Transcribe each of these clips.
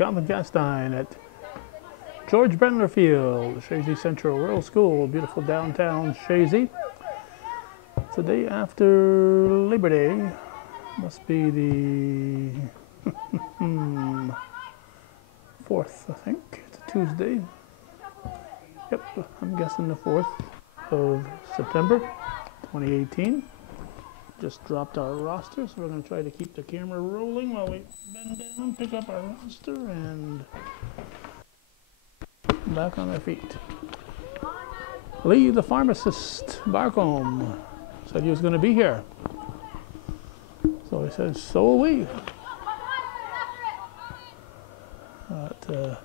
Calvin Castine at George Brendler Field, Chazy Central Rural School, beautiful downtown Chazy. It's the day after Labor Day. Must be the 4th, I think. It's a Tuesday. Yep, I'm guessing the 4th of September, 2018. Just dropped our roster, so we're going to try to keep the camera rolling while we bend down, pick up our roster, and back on our feet. Lee, the pharmacist, Barcombe, said he was going to be here. So he said, so are we. But,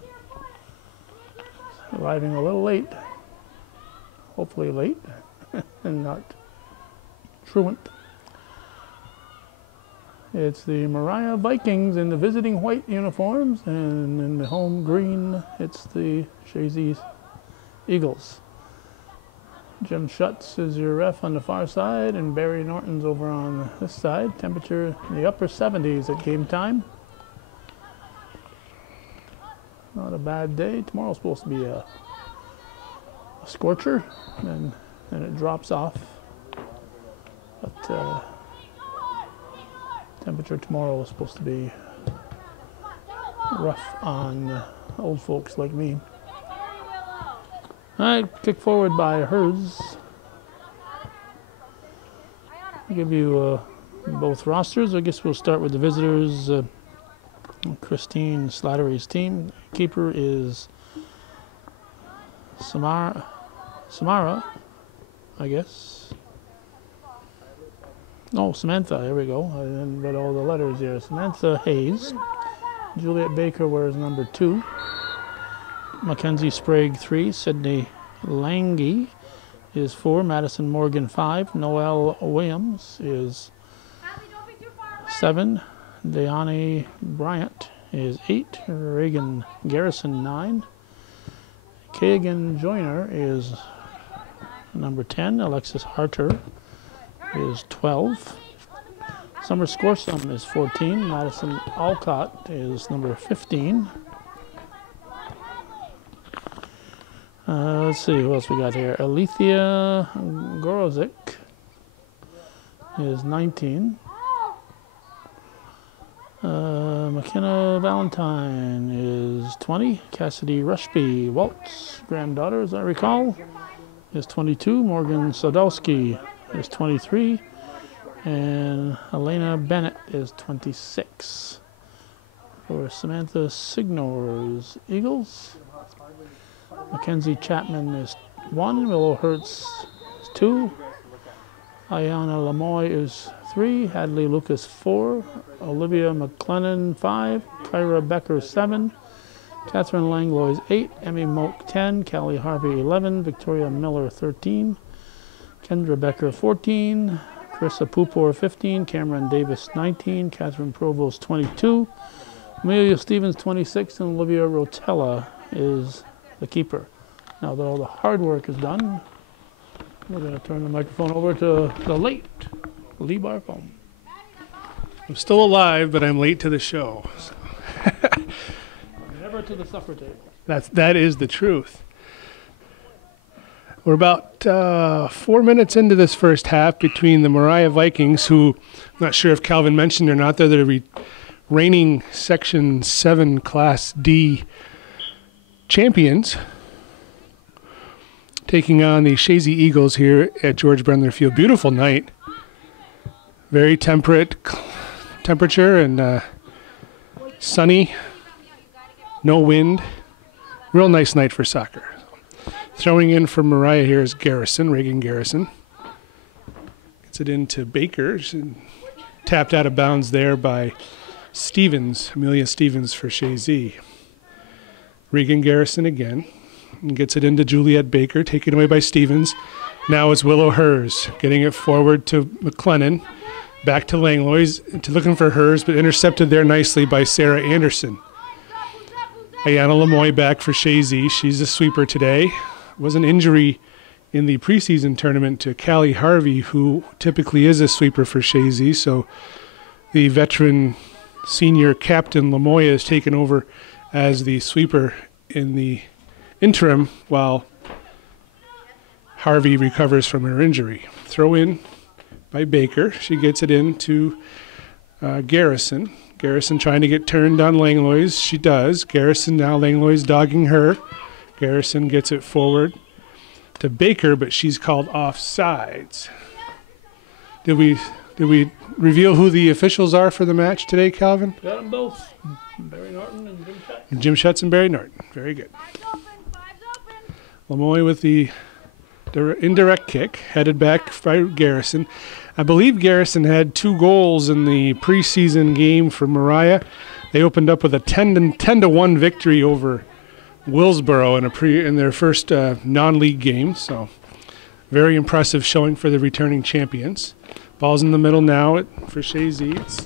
arriving a little late, hopefully late, and not truant. It's the Moriah Vikings in the visiting white uniforms, and in the home green, it's the Chazy Eagles. Jim Schutz is your ref on the far side, and Barry Norton's over on this side. Temperature in the upper 70s at game time. Not a bad day. Tomorrow's supposed to be a scorcher, and then it drops off. But temperature tomorrow is supposed to be rough on old folks like me. All right, kick forward by Hers. I'll give you both rosters. I guess we'll start with the visitors. Christine Slattery's team. Keeper is Samara, I guess. Oh, Samantha, here we go. I didn't read all the letters here. Samantha Hayes. Juliet Baker wears number 2. Mackenzie Sprague 3. Sydney Lange is 4. Madison Morgan 5. Noelle Williams is 7. Dayani Bryant is 8. Reagan Garrison 9. Kagan Joyner is number 10. Alexis Harter is 12. Summer Scorsum is 14. Madison Alcott is number 15. Let's see, who else we got here? Alethea Gorozic is 19. McKenna Valentine is 20. Cassidy Rushby Waltz, granddaughter as I recall, is 22. Morgan Sadowski is 23. And Elena Bennett is 26. For Samantha Signor's Eagles, Mackenzie Chapman is 1. Willow Hertz is 2. Ayana Lamoy is 3. Hadley Lucas 4. Olivia McLennan 5. Kyra Becker 7. Catherine Langlois is 8. Emmy Moak 10. Callie Harvey 11. Victoria Miller 13. Kendra Becker 14. Carissa Pupor 15. Cameron Davis 19. Catherine Provost 22. Amelia Stevens 26. And Olivia Rotella is the keeper. Now that all the hard work is done, we're going to turn the microphone over to the late Lee Barcombe. I'm still alive, but I'm late to the show. So. Never to the supper table. That is the truth. We're about 4 minutes into this first half between the Moriah Vikings, who I'm not sure if Calvin mentioned or not, they're the reigning Section 7 Class D champions, taking on the Chazy Eagles here at George Brendler Field. Beautiful night. Very temperate temperature and sunny. No wind. Real nice night for soccer. Throwing in for Moriah here is Garrison, Reagan Garrison. Gets it into Baker. Tapped out of bounds there by Stevens, Amelia Stevens for Chazy. Reagan Garrison again. And gets it into Juliet Baker, taken away by Stevens. Now it's Willow Hers, getting it forward to McLennan. Back to Langlois, looking for Hers, but intercepted there nicely by Sarah Anderson. Ayana Lamoy back for Chazy. She's a sweeper today. Was an injury in the preseason tournament to Callie Harvey, who typically is a sweeper for Chazy. So the veteran senior captain Lamoya has taken over as the sweeper in the interim while Harvey recovers from her injury. Throw in by Baker. She gets it into Garrison. Garrison trying to get turned on Langlois. She does. Garrison now, Langlois dogging her. Garrison gets it forward to Baker, but she's called offsides. Did we reveal who the officials are for the match today, Calvin? Got them both. Barry Norton and Jim Schatz. And Jim Schatz and Barry Norton. Very good. Lemoy with the indirect kick, headed back by Garrison. I believe Garrison had 2 goals in the preseason game for Moriah. They opened up with a 10-1 victory over Willsboro in their first non-league game. So very impressive showing for the returning champions. Ball's in the middle now for Chazy. It's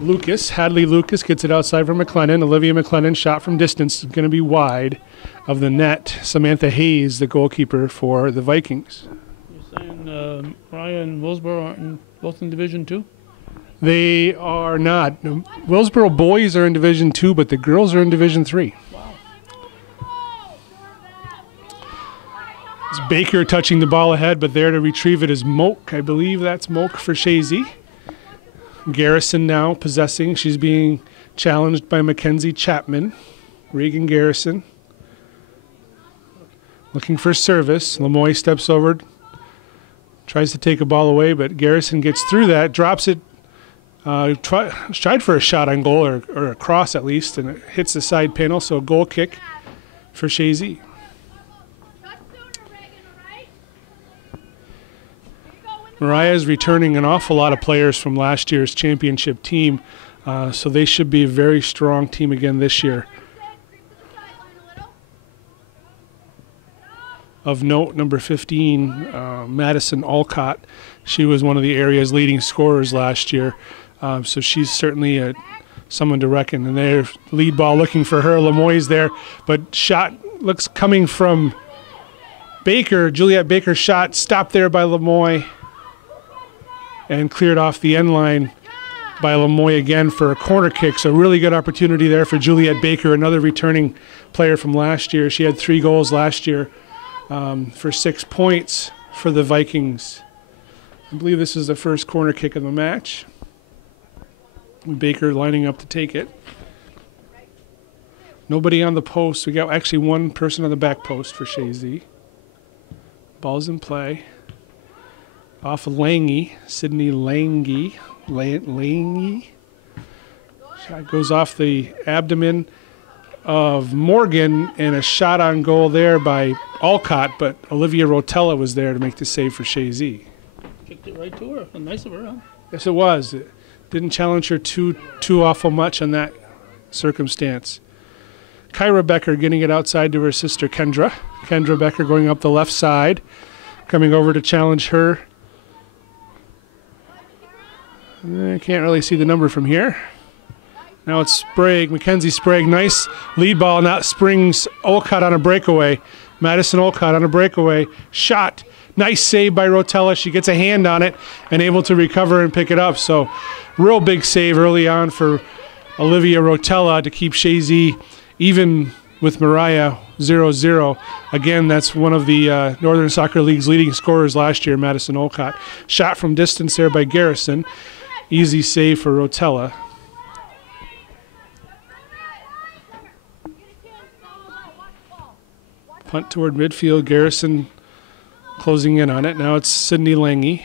Lucas. Hadley Lucas gets it outside from McLennan. Olivia McLennan shot from distance, going to be wide of the net. Samantha Hayes, the goalkeeper for the Vikings. You're saying Moriah and Willsboro aren't both in Division 2? They are not. Willsboro boys are in Division 2, but the girls are in Division 3. Wow. It's Baker touching the ball ahead, but there to retrieve it is Moak. I believe that's Moak for Chazy. Garrison now possessing. She's being challenged by Mackenzie Chapman. Regan Garrison looking for service. Lemoy steps over, tries to take a ball away, but Garrison gets through that, drops it, tried for a shot on goal or a cross at least, and it hits the side panel, so a goal kick for Chazy. Moriah is returning an awful lot of players from last year's championship team, so they should be a very strong team again this year. Of note, number 15, Madison Alcott. She was one of the area's leading scorers last year, so she's certainly someone to reckon. And their lead ball looking for her. Lemoy's there, but shot looks coming from Baker. Juliet Baker's shot stopped there by Lemoy and cleared off the end line by Lemoy again for a corner kick. So really good opportunity there for Juliet Baker, another returning player from last year. She had 3 goals last year. For 6 points for the Vikings. I believe this is the first corner kick of the match. Baker lining up to take it. Nobody on the post. We got actually one person on the back post for Chazy. Ball's in play. Off of Lange, Sydney Lange. Shot goes off the abdomen of Morgan, and a shot on goal there by Alcott, but Olivia Rotella was there to make the save for Chazy. Kicked it right to her. Nice of her, huh? Yes, it was. It didn't challenge her too awful much on that circumstance. Kyra Becker getting it outside to her sister Kendra. Kendra Becker going up the left side, coming over to challenge her. I can't really see the number from here. Now it's Sprague, Mackenzie Sprague. Nice lead ball. Now springs Olcott on a breakaway. Madison Olcott on a breakaway. Shot. Nice save by Rotella. She gets a hand on it and able to recover and pick it up. So real big save early on for Olivia Rotella to keep Chazy even with Moriah 0-0. Again, that's one of the Northern Soccer League's leading scorers last year, Madison Olcott. Shot from distance there by Garrison. Easy save for Rotella. Punt toward midfield. Garrison closing in on it. Now it's Sydney Lange.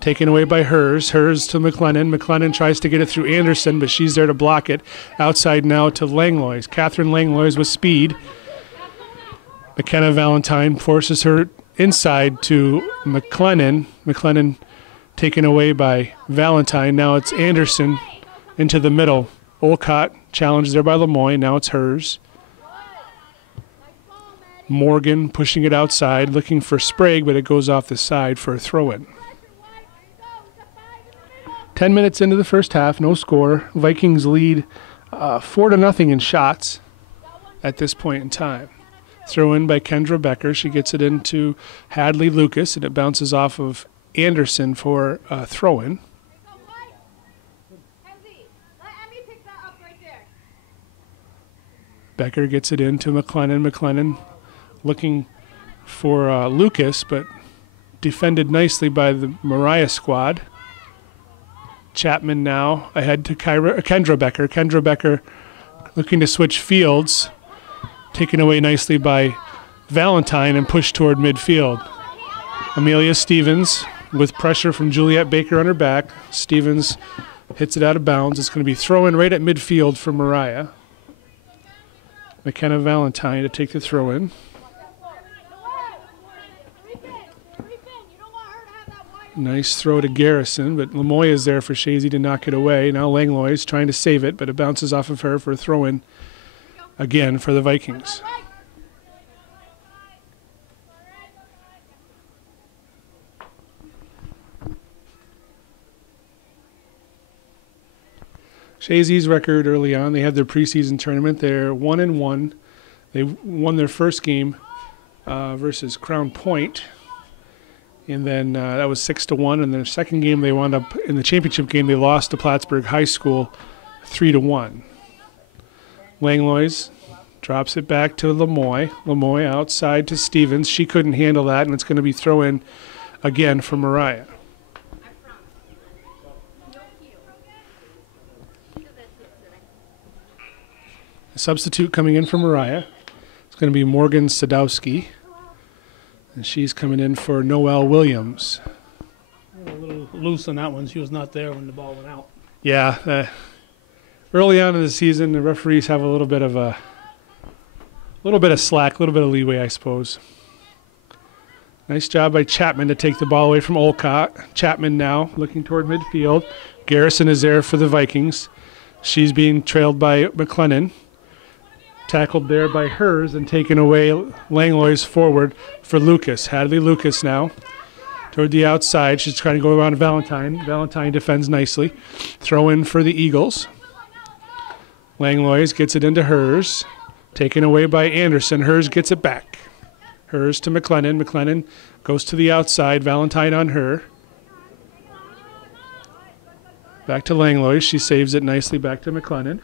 Taken away by Hers. Hers to McLennan. McLennan tries to get it through Anderson, but she's there to block it. Outside now to Langlois. Catherine Langlois with speed. McKenna Valentine forces her inside to McLennan. McLennan taken away by Valentine. Now it's Anderson into the middle. Olcott challenged there by Lemoy. Now it's Hers. Morgan pushing it outside, looking for Sprague, but it goes off the side for a throw-in. 10 minutes into the first half, no score. Vikings lead 4-0 in shots at this point in time. Throw in by Kendra Becker. She gets it into Hadley Lucas, and it bounces off of Anderson for a throw-in. Becker gets it into McLennan. McLennan looking for Lucas, but defended nicely by the Moriah squad. Chapman now ahead to Kendra Becker. Kendra Becker looking to switch fields. Taken away nicely by Valentine and pushed toward midfield. Amelia Stevens with pressure from Juliet Baker on her back. Stevens hits it out of bounds. It's going to be throw-in right at midfield for Moriah. McKenna Valentine to take the throw-in. Nice throw to Garrison, but Lemoy is there for Chazy to knock it away. Now Langlois trying to save it, but it bounces off of her for a throw-in again for the Vikings. Chazy's record early on, they had their preseason tournament. They're 1-1. They won their first game versus Crown Point, and then that was 6-1. And their second game, they wound up in the championship game. They lost to Plattsburgh High School, 3-1. Langlois drops it back to Lemoy. Lemoy outside to Stevens. She couldn't handle that, and it's going to be throw-in again for Moriah. A substitute coming in for Moriah. It's going to be Morgan Sadowski. And she's coming in for Noelle Williams. A little loose on that one. She was not there when the ball went out. Yeah. Early on in the season, the referees have a little bit of slack, a little bit of leeway, I suppose. Nice job by Chapman to take the ball away from Olcott. Chapman now looking toward midfield. Garrison is there for the Vikings. She's being trailed by McLennan. Tackled there by Hers and taken away Langlois forward for Lucas. Hadley Lucas now toward the outside. She's trying to go around Valentine. Valentine defends nicely. Throw in for the Eagles. Langlois gets it into Hers. Taken away by Anderson. Hers gets it back. Hers to McLennan. McLennan goes to the outside. Valentine on her. Back to Langlois. She saves it nicely back to McLennan.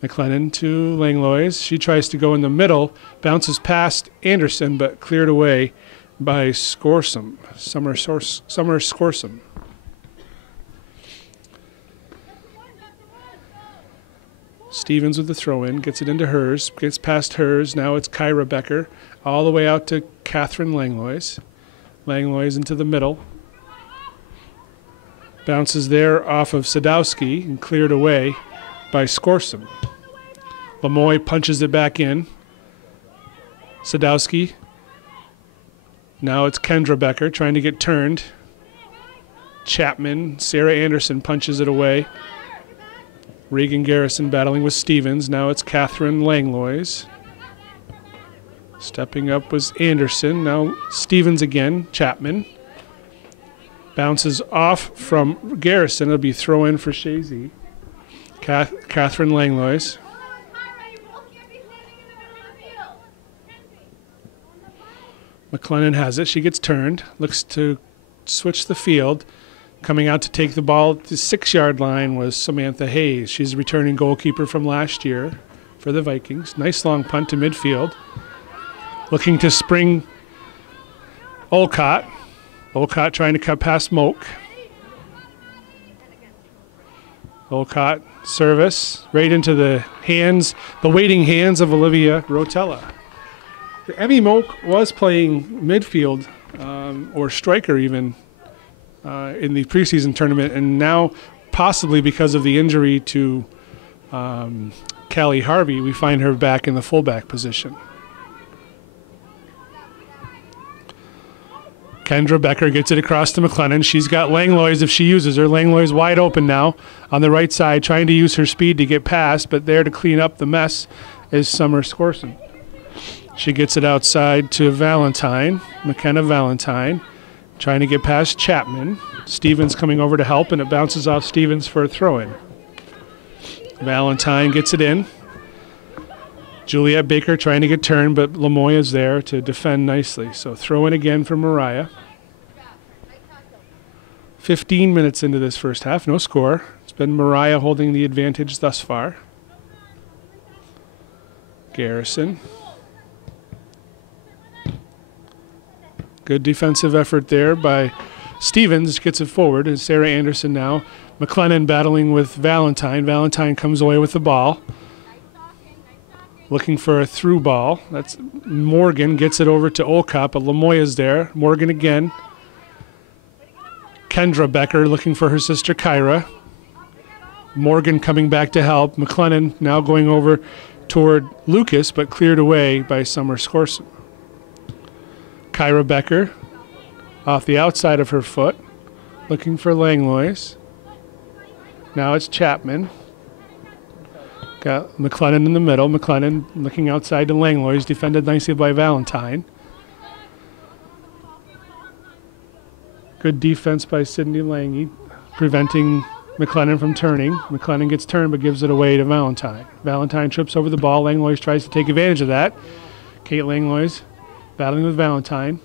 McLennan to Langlois. She tries to go in the middle, bounces past Anderson, but cleared away by Scorsum. Summer Scorsum. Stevens with the throw-in, gets it into Hers, gets past Hers. Now it's Kyra Becker, all the way out to Catherine Langlois. Langlois into the middle. Bounces there off of Sadowski and cleared away by Scorsum. Lemoy punches it back in. Sadowski. Now it's Kendra Becker trying to get turned. Chapman. Sarah Anderson punches it away. Reagan Garrison battling with Stevens. Now it's Catherine Langlois. Stepping up was Anderson. Now Stevens again. Chapman. Bounces off from Garrison. It'll be throw-in for Chazy. Catherine Langlois. McLennan has it. She gets turned. Looks to switch the field. Coming out to take the ball at the 6-yard line was Samantha Hayes. She's a returning goalkeeper from last year for the Vikings. Nice long punt to midfield. Looking to spring Olcott. Olcott trying to cut past Moak. Olcott service right into the waiting hands of Olivia Rotella. Emmy Moak was playing midfield or striker even in the preseason tournament, and now possibly because of the injury to Callie Harvey, we find her back in the fullback position. Kendra Becker gets it across to McLennan. She's got Langlois if she uses her. Langlois wide open now on the right side, trying to use her speed to get past, but there to clean up the mess is Summer Scorson. She gets it outside to Valentine, McKenna Valentine, trying to get past Chapman. Stevens coming over to help, and it bounces off Stevens for a throw-in. Valentine gets it in. Juliet Baker trying to get turned, but Lemoy is there to defend nicely. So throw in again for Moriah. 15 minutes into this first half, no score. It's been Moriah holding the advantage thus far. Garrison. Good defensive effort there by Stevens. Gets it forward. And Sarah Anderson now. McLennan battling with Valentine. Valentine comes away with the ball. Looking for a through ball. That's Morgan. Gets it over to Olcott, but Lamoya's there. Morgan again. Kendra Becker looking for her sister Kyra. Morgan coming back to help. McLennan now going over toward Lucas, but cleared away by Summer Scorson. Kyra Becker off the outside of her foot, looking for Langlois. Now it's Chapman. Got McLennan in the middle. McLennan looking outside to Langlois, defended nicely by Valentine. Good defense by Sydney Lange, preventing McLennan from turning. McLennan gets turned but gives it away to Valentine. Valentine trips over the ball. Langlois tries to take advantage of that. Kate Langlois battling with Valentine.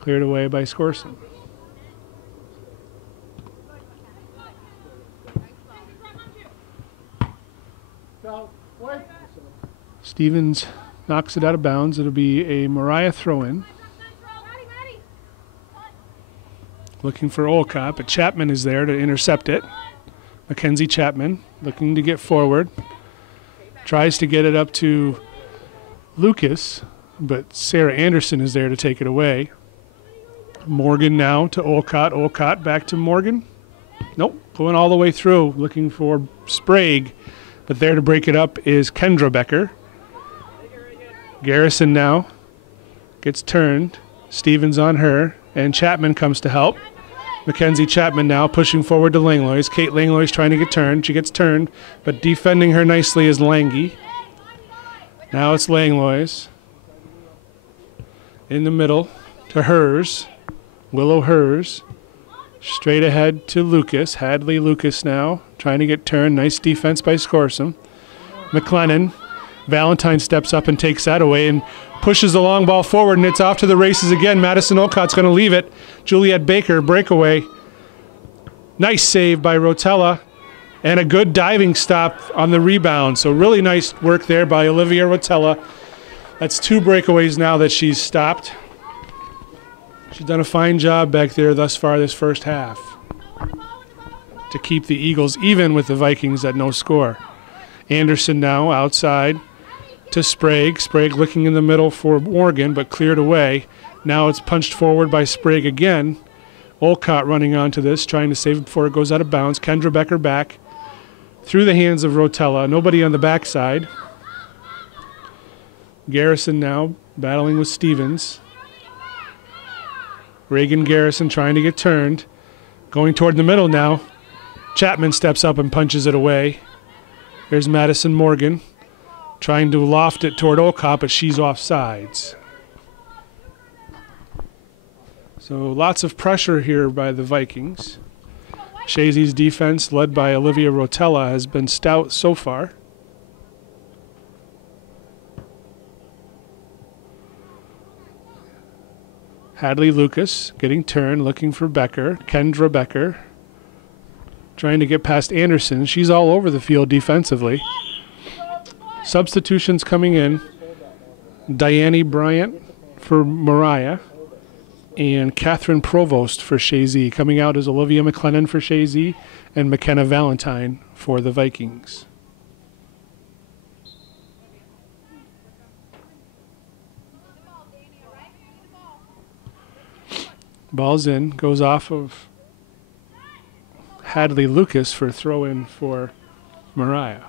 Cleared away by Scorson. Stevens knocks it out of bounds. It'll be a Moriah throw-in. Looking for Olcott, but Chapman is there to intercept it. Mackenzie Chapman looking to get forward. Tries to get it up to Lucas, but Sarah Anderson is there to take it away. Morgan now to Olcott. Olcott back to Morgan. Nope, going all the way through, looking for Sprague, but there to break it up is Kendra Becker. Garrison now gets turned. Stevens on her, and Chapman comes to help. Mackenzie Chapman now pushing forward to Langlois. Kate Langlois trying to get turned. She gets turned, but defending her nicely is Lange. Now it's Langlois. In the middle to Hers. Willow Hers. Straight ahead to Lucas. Hadley Lucas now trying to get turned. Nice defense by Scorson. McLennan. Valentine steps up and takes that away and pushes the long ball forward, and it's off to the races again. Madison Olcott's going to leave it. Juliet Baker, breakaway. Nice save by Rotella, and a good diving stop on the rebound. So really nice work there by Olivia Rotella. That's 2 breakaways now that she's stopped. She's done a fine job back there thus far this first half to keep the Eagles even with the Vikings at no score. Anderson now outside to Sprague. Sprague looking in the middle for Morgan, but cleared away. Now it's punched forward by Sprague again. Olcott running onto this, trying to save it before it goes out of bounds. Kendra Becker back through the hands of Rotella. Nobody on the backside. Garrison now battling with Stevens. Reagan Garrison trying to get turned. Going toward the middle now. Chapman steps up and punches it away. Here's Madison Morgan trying to loft it toward Olcott, but she's off sides. So lots of pressure here by the Vikings. Chazy's defense, led by Olivia Rotella, has been stout so far. Hadley Lucas getting turned, looking for Becker. Kendra Becker trying to get past Anderson. She's all over the field defensively. Substitutions coming in. Diane Bryant for Moriah and Catherine Provost for Chazy. Coming out is Olivia McLennan for Chazy and McKenna Valentine for the Vikings. Ball's in, goes off of Hadley Lucas for throw-in for Moriah.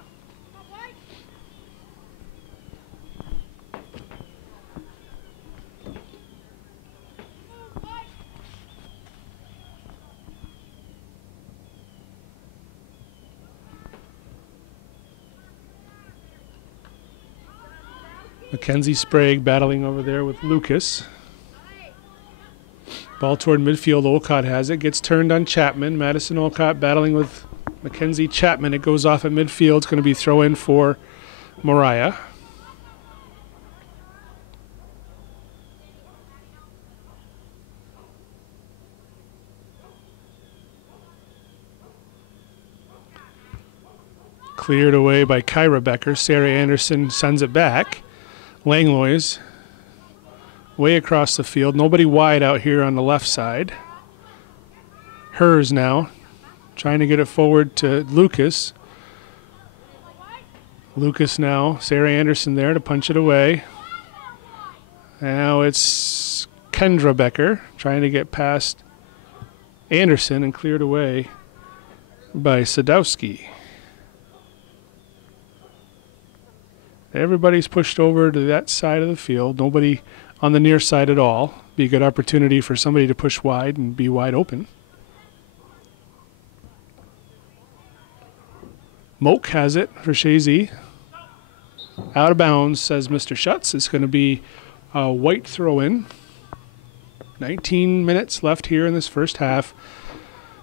Mackenzie Sprague battling over there with Lucas. Ball toward midfield. Olcott has it. Gets turned on Chapman. Madison Olcott battling with Mackenzie Chapman. It goes off at midfield. It's going to be throw-in for Moriah. Cleared away by Kyra Becker. Sarah Anderson sends it back. Langlois way across the field. Nobody wide out here on the left side. Hers now trying to get it forward to Lucas. Lucas now. Sarah Anderson there to punch it away. Now it's Kendra Becker trying to get past Anderson and cleared away by Sadowski. Everybody's pushed over to that side of the field. Nobody on the near side at all. Be a good opportunity for somebody to push wide and be wide open. Moak has it for Chazy. Out of bounds, says Mr. Schutz. It's going to be a white throw-in. 19 minutes left here in this first half.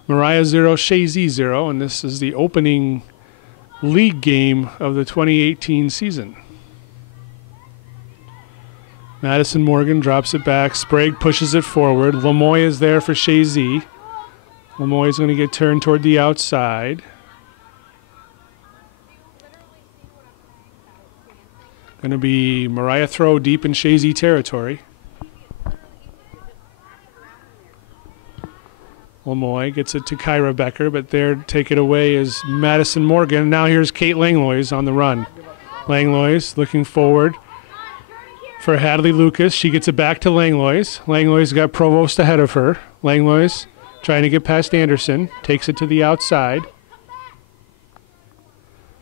Moriah 0, Chazy 0, and this is the opening league game of the 2018 season. Madison Morgan drops it back. Sprague pushes it forward. Lemoy is there for Chazy. Lemoy is going to get turned toward the outside. Going to be Moriah throw deep in Chazy territory. Lemoy gets it to Kyra Becker, but there to take it away is Madison Morgan. Now here's Kate Langlois on the run. Langlois looking forward for Hadley Lucas. She gets it back to Langlois. Langlois got Provost ahead of her. Langlois trying to get past Anderson. Takes it to the outside.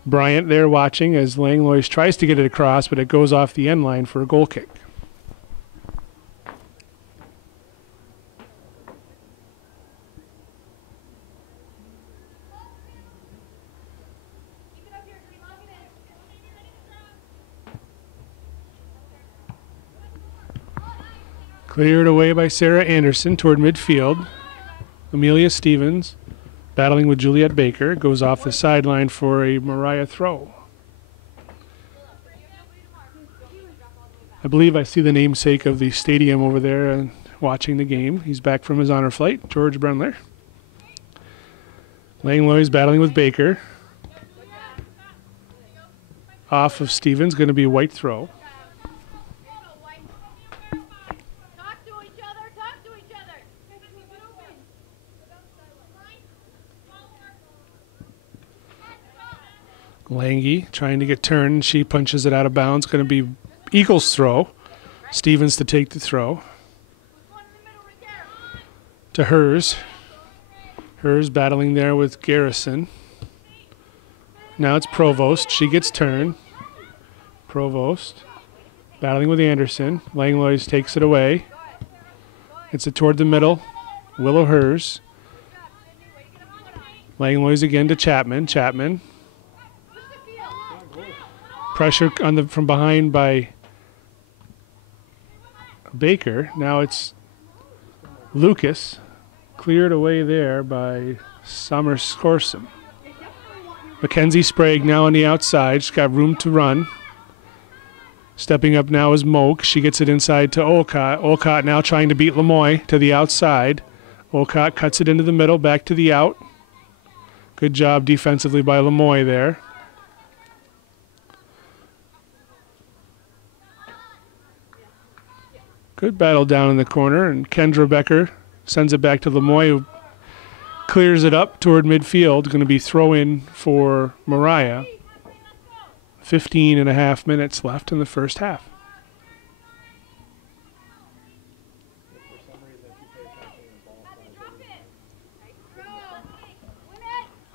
Bryant there watching as Langlois tries to get it across, but it goes off the end line for a goal kick. Cleared away by Sarah Anderson toward midfield. Amelia Stevens battling with Juliet Baker. Goes off the sideline for a Moriah throw. I believe I see the namesake of the stadium over there watching the game. He's back from his honor flight, George Brendler. Langlois battling with Baker. Off of Stevens, going to be a white throw. Lange trying to get turned. She punches it out of bounds. Going to be Eagles' throw. Stevens to take the throw. To Hers. Hers battling there with Garrison. Now it's Provost. She gets turned. Provost battling with Anderson. Langlois takes it away. Gets it toward the middle. Willow Hers. Langlois again to Chapman. Chapman. Pressure on from behind by Baker. Now it's Lucas. Cleared away there by Summers Corsom. Mackenzie Sprague now on the outside. She's got room to run. Stepping up now is Moak. She gets it inside to Olcott. Olcott now trying to beat Lemoy to the outside. Olcott cuts it into the middle, back to the out. Good job defensively by Lemoy there. Good battle down in the corner, and Kendra Becker sends it back to Lemoy, who clears it up toward midfield. Going to be throw-in for Moriah. 15 and a half minutes left in the first half.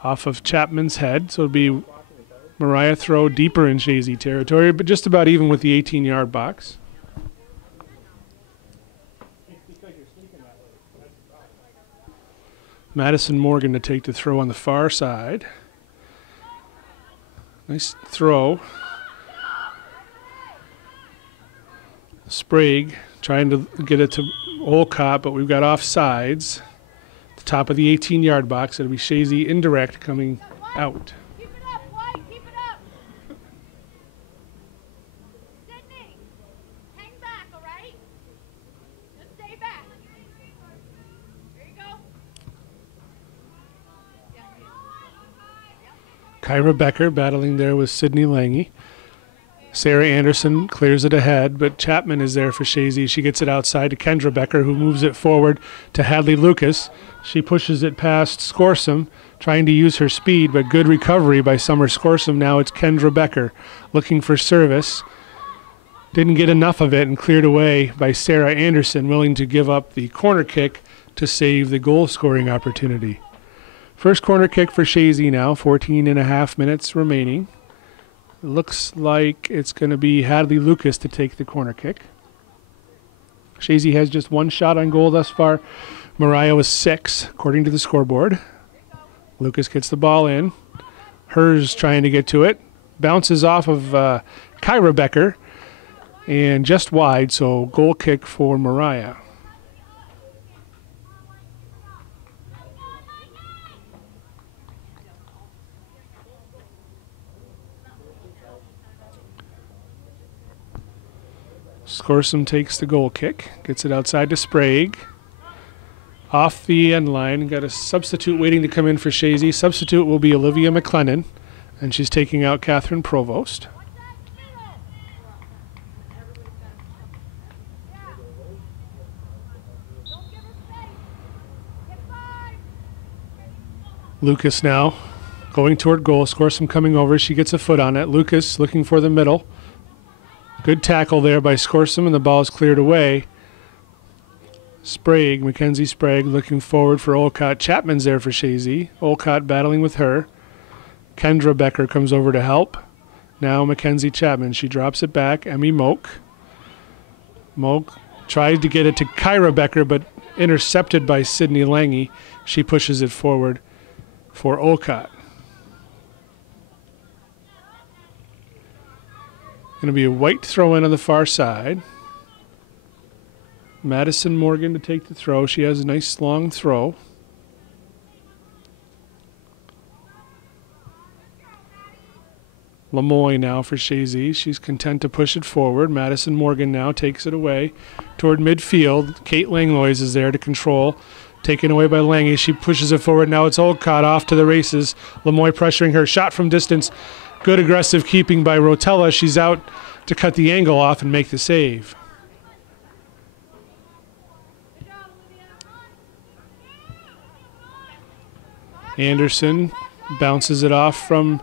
Off of Chapman's head, so it'll be Moriah throw deeper in Chazy territory, but just about even with the 18-yard box. Madison Morgan to take the throw on the far side. Nice throw. Sprague trying to get it to Olcott, but we've got offsides. The top of the 18-yard box. It'll be Chazy indirect coming out. Keep it up, White. Keep it up. Sydney, hang back, all right? Just stay back. There you go. Kyra Becker battling there with Sydney Lange. Sarah Anderson clears it ahead, but Chapman is there for Chazy. She gets it outside to Kendra Becker, who moves it forward to Hadley Lucas. She pushes it past Scorsum, trying to use her speed, but good recovery by Summer Scorsum. Now it's Kendra Becker looking for service. Didn't get enough of it and cleared away by Sarah Anderson, willing to give up the corner kick to save the goal-scoring opportunity. First corner kick for Chazy now, 14.5 minutes remaining. Looks like it's going to be Hadley Lucas to take the corner kick. Chazy has just one shot on goal thus far. Moriah was 6, according to the scoreboard. Lucas gets the ball in. Hers trying to get to it. Bounces off of Kyra Becker and just wide, so goal kick for Moriah. Scorsum takes the goal kick, gets it outside to Sprague. Off the end line, got a substitute waiting to come in for Chazy. Substitute will be Olivia McLennan, and she's taking out Catherine Provost. Lucas now going toward goal. Scorsum coming over. She gets a foot on it. Lucas looking for the middle. Good tackle there by Scorsum, and the ball is cleared away. Sprague, Mackenzie Sprague, looking forward for Olcott. Chapman's there for Chazy. Olcott battling with her. Kendra Becker comes over to help. Now Mackenzie Chapman. She drops it back. Emmy Moak. Moak tried to get it to Kyra Becker, but intercepted by Sydney Lange. She pushes it forward for Olcott. Going to be a white throw in on the far side. Madison Morgan to take the throw. She has a nice long throw. Lemoy now for Chazy. She's content to push it forward. Madison Morgan now takes it away toward midfield. Kate Langlois is there to control. Taken away by Lange. She pushes it forward. Now it's Olcott off to the races. Lemoy pressuring her. Shot from distance. Good aggressive keeping by Rotella. She's out to cut the angle off and make the save. Anderson bounces it off from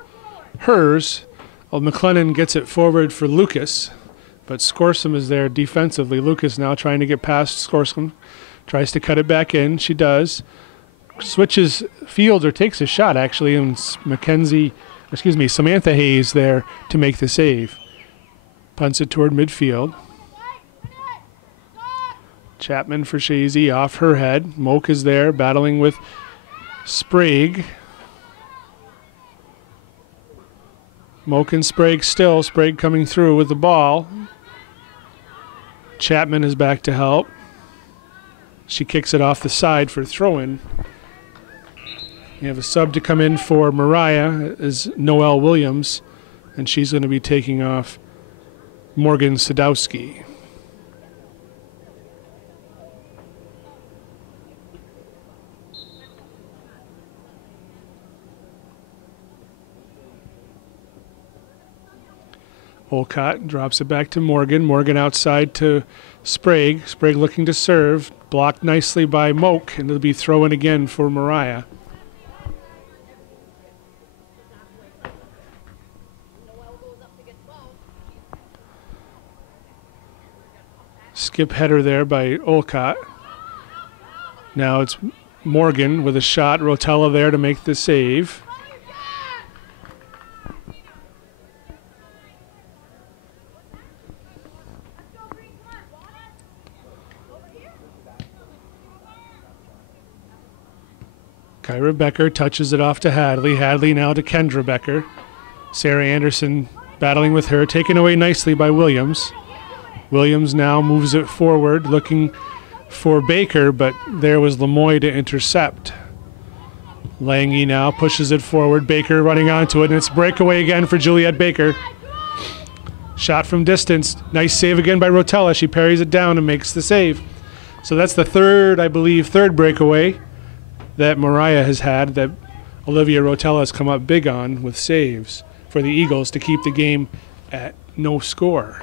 hers. Well, McLennan gets it forward for Lucas, but Scorsum is there defensively. Lucas now trying to get past Scorsum. Tries to cut it back in. She does. Switches fields or takes a shot, actually, and Samantha Hayes there to make the save. Punts it toward midfield. Chapman for Chazy off her head. Moak is there battling with Sprague. Moak and Sprague still. Sprague coming through with the ball. Chapman is back to help. She kicks it off the side for throw-in. You have a sub to come in for Moriah is Noelle Williams, and she's going to be taking off Morgan Sadowski. Olcott drops it back to Morgan. Morgan outside to Sprague. Sprague looking to serve. Blocked nicely by Moak, and it'll be throw-in again for Moriah. Skip header there by Olcott. Now it's Morgan with a shot. Rotella there to make the save. Kyra Becker touches it off to Hadley. Hadley now to Kendra Becker. Sarah Anderson battling with her. Taken away nicely by Williams. Williams now moves it forward, looking for Baker, but there was Lemoy to intercept. Lange now pushes it forward. Baker running onto it, and it's breakaway again for Juliet Baker. Shot from distance. Nice save again by Rotella. She parries it down and makes the save. So that's the third breakaway that Moriah has had that Olivia Rotella has come up big on with saves for the Eagles to keep the game at no score.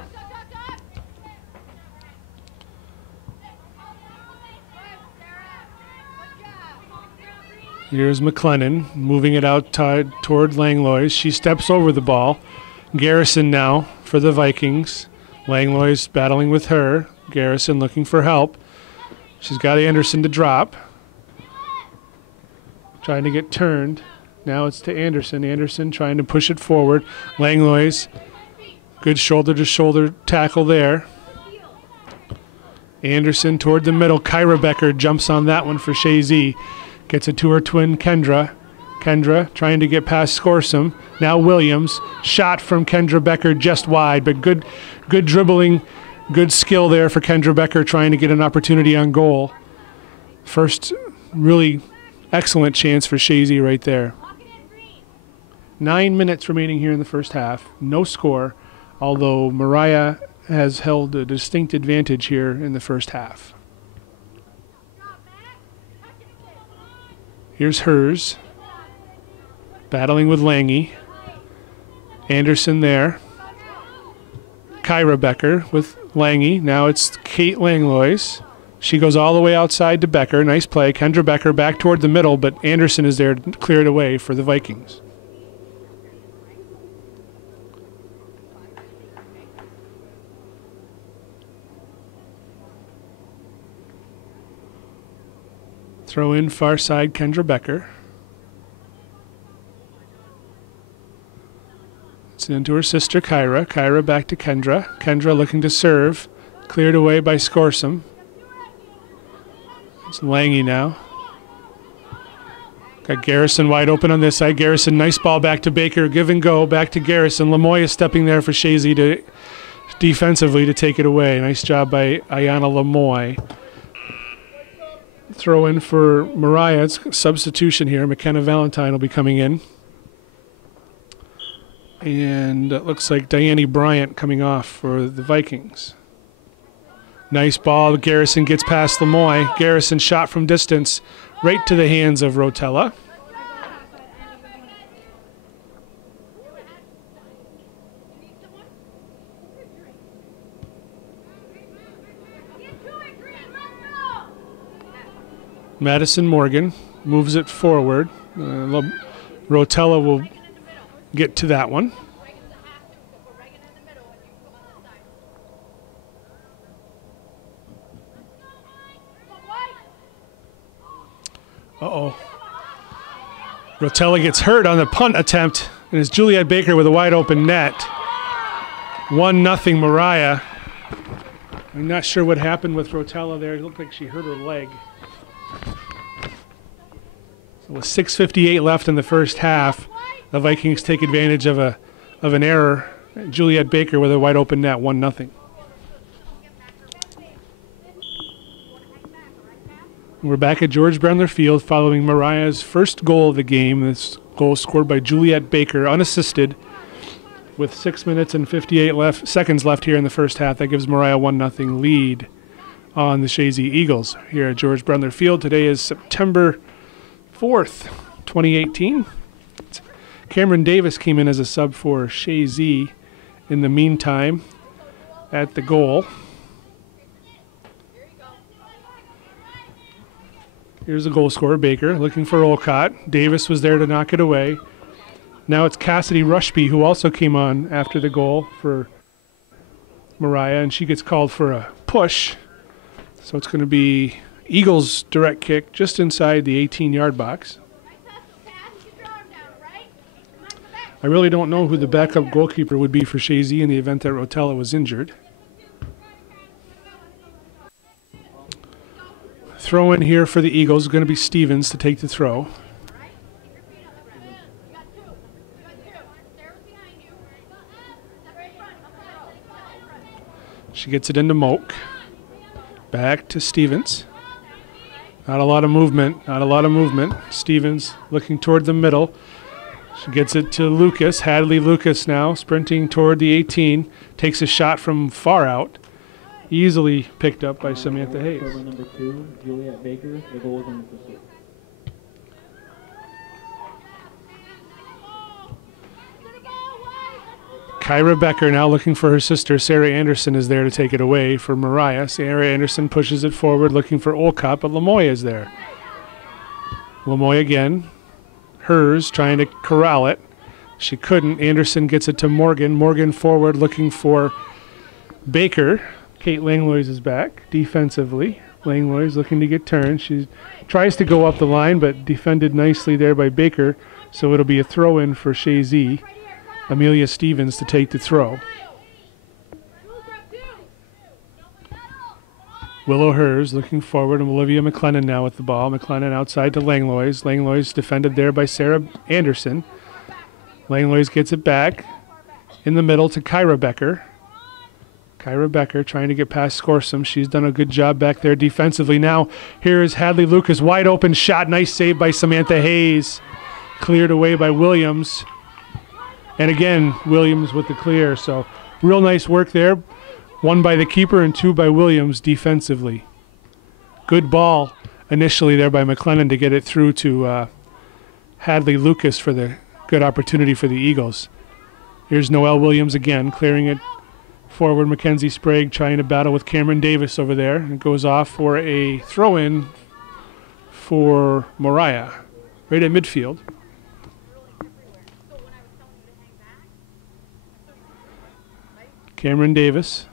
Here's McLennan moving it out toward Langlois. She steps over the ball. Garrison now for the Vikings. Langlois battling with her. Garrison looking for help. She's got Anderson to drop. Trying to get turned. Now it's to Anderson. Anderson trying to push it forward. Langlois, good shoulder-to-shoulder tackle there. Anderson toward the middle. Kyra Becker jumps on that one for Chazy. Gets it to her twin, Kendra. Kendra trying to get past Scorsum. Now Williams. Shot from Kendra Becker just wide, but good dribbling, good skill there for Kendra Becker trying to get an opportunity on goal. First really excellent chance for Chazy right there. 9 minutes remaining here in the first half. No score, although Moriah has held a distinct advantage here in the first half. Here's hers. Battling with Lange. Anderson there. Kyra Becker with Lange. Now it's Kate Langlois. She goes all the way outside to Becker. Nice play. Kendra Becker back toward the middle, but Anderson is there to clear it away for the Vikings. Throw in far side, Kendra Becker. It's into her sister, Kyra. Kyra back to Kendra. Kendra looking to serve. Cleared away by Scorsum. It's Lange now. Got Garrison wide open on this side. Garrison, nice ball back to Baker. Give and go. Back to Garrison. Lamoy is stepping there for Chazy to defensively to take it away. Nice job by Ayanna Lamoy. Throw in for Moriah. It's substitution here. McKenna Valentine will be coming in. And it looks like Diane Bryant coming off for the Vikings. Nice ball. Garrison gets past Lamoy. Garrison shot from distance right to the hands of Rotella. Madison Morgan moves it forward. Rotella will get to that one. Uh-oh. Rotella gets hurt on the punt attempt, and it's Juliet Baker with a wide open net. 1-0 Moriah. I'm not sure what happened with Rotella there. It looked like she hurt her leg. So with 6:58 left in the first half, the Vikings take advantage of an error. Juliet Baker with a wide open net, 1-0. We're back at George Brendler Field following Moriah's first goal of the game. This goal scored by Juliet Baker, unassisted, with 6 minutes and 58 seconds left here in the first half. That gives Moriah a 1-0 lead on the Chazy Eagles here at George Brendler Field. Today is September 4th, 2018. Cameron Davis came in as a sub for Chazy in the meantime at the goal. Here's the goal scorer, Baker, looking for Olcott. Davis was there to knock it away. Now it's Cassidy Rushby, who also came on after the goal for Moriah, and she gets called for a push. So it's going to be Eagles' direct kick just inside the 18-yard box. I really don't know who the backup goalkeeper would be for Chazy in the event that Rotella was injured. Throw in here for the Eagles is going to be Stevens to take the throw. She gets it into Moak. Back to Stevens. Not a lot of movement. Not a lot of movement. Stevens looking toward the middle. She gets it to Lucas. Hadley Lucas now sprinting toward the 18. Takes a shot from far out. Easily picked up by Samantha Hayes. Number 2, Juliet Baker. The goal is in pursuit. Kyra Becker now looking for her sister. Sarah Anderson is there to take it away for Moriah. Sarah Anderson pushes it forward looking for Olcott, but Lamoya is there. Lamoya again. Hers trying to corral it. She couldn't. Anderson gets it to Morgan. Morgan forward looking for Baker. Kate Langlois is back defensively. Langlois looking to get turned. She tries to go up the line, but defended nicely there by Baker. So it'll be a throw-in for Chazy. Amelia Stevens to take the throw. Willow Hers looking forward, and Olivia McLennan now with the ball. McLennan outside to Langlois. Langlois defended there by Sarah Anderson. Langlois gets it back in the middle to Kyra Becker. Kyra Becker trying to get past Scorsum. She's done a good job back there defensively. Now here is Hadley Lucas. Wide open shot. Nice save by Samantha Hayes. Cleared away by Williams. And again, Williams with the clear. So real nice work there. One by the keeper and two by Williams defensively. Good ball initially there by McLennan to get it through to Hadley Lucas for the good opportunity for the Eagles. Here's Noelle Williams again, clearing it forward. Mackenzie Sprague trying to battle with Cameron Davis over there. It goes off for a throw-in for Moriah, right at midfield. Cameron Davis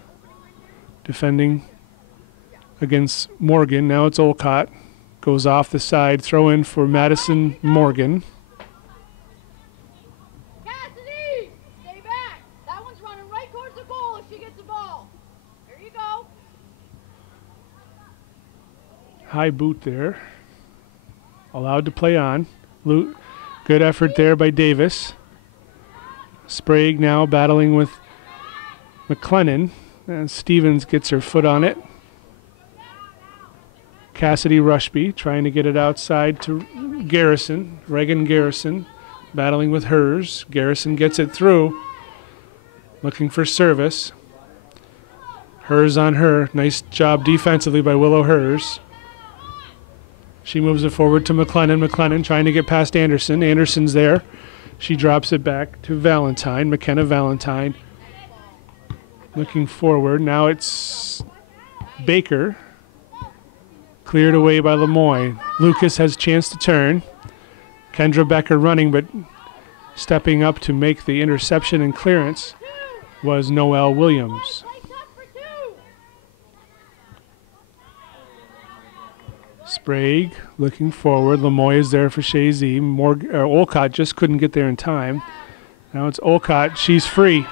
defending against Morgan. Now it's Olcott. Goes off the side. Throw in for Madison Morgan. Cassidy, stay back. That one's running right towards the goal if she gets the ball. There you go. High boot there. Allowed to play on. Good effort there by Davis. Sprague now battling with McLennan. And Stevens gets her foot on it. Cassidy Rushby trying to get it outside to Garrison. Reagan Garrison battling with Hers. Garrison gets it through. Looking for service. Hers on her. Nice job defensively by Willow Hers. She moves it forward to McLennan. McLennan trying to get past Anderson. Anderson's there. She drops it back to Valentine. McKenna Valentine. Looking forward. Now it's Baker. Cleared away by Lemoyne. Lucas has a chance to turn. Kendra Becker running, but stepping up to make the interception and clearance was Noelle Williams. Sprague looking forward. Lemoyne is there for Chazy. Olcott just couldn't get there in time. Now it's Olcott. She's free.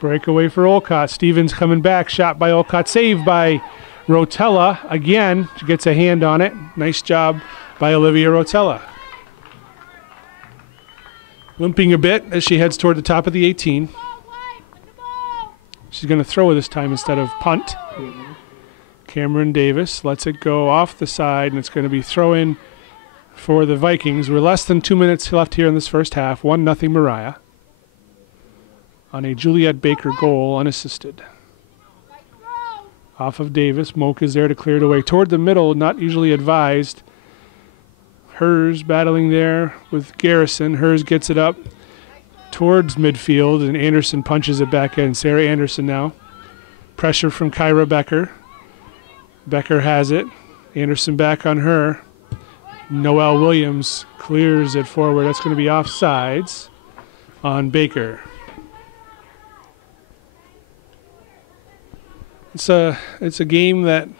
Breakaway for Olcott. Stevens coming back. Shot by Olcott. Saved by Rotella. Again, she gets a hand on it. Nice job by Olivia Rotella. Limping a bit as she heads toward the top of the 18. She's going to throw this time instead of punt. Cameron Davis lets it go off the side, and it's going to be throw-in for the Vikings. We're less than 2 minutes left here in this first half. 1-0 Moriah. On a Juliet Baker goal, unassisted. Off of Davis. Moak is there to clear it away. Toward the middle, not usually advised. Hers battling there with Garrison. Hers gets it up towards midfield, and Anderson punches it back in. Sarah Anderson now. Pressure from Kyra Becker. Becker has it. Anderson back on her. Noelle Williams clears it forward. That's going to be offsides on Baker. It's a game that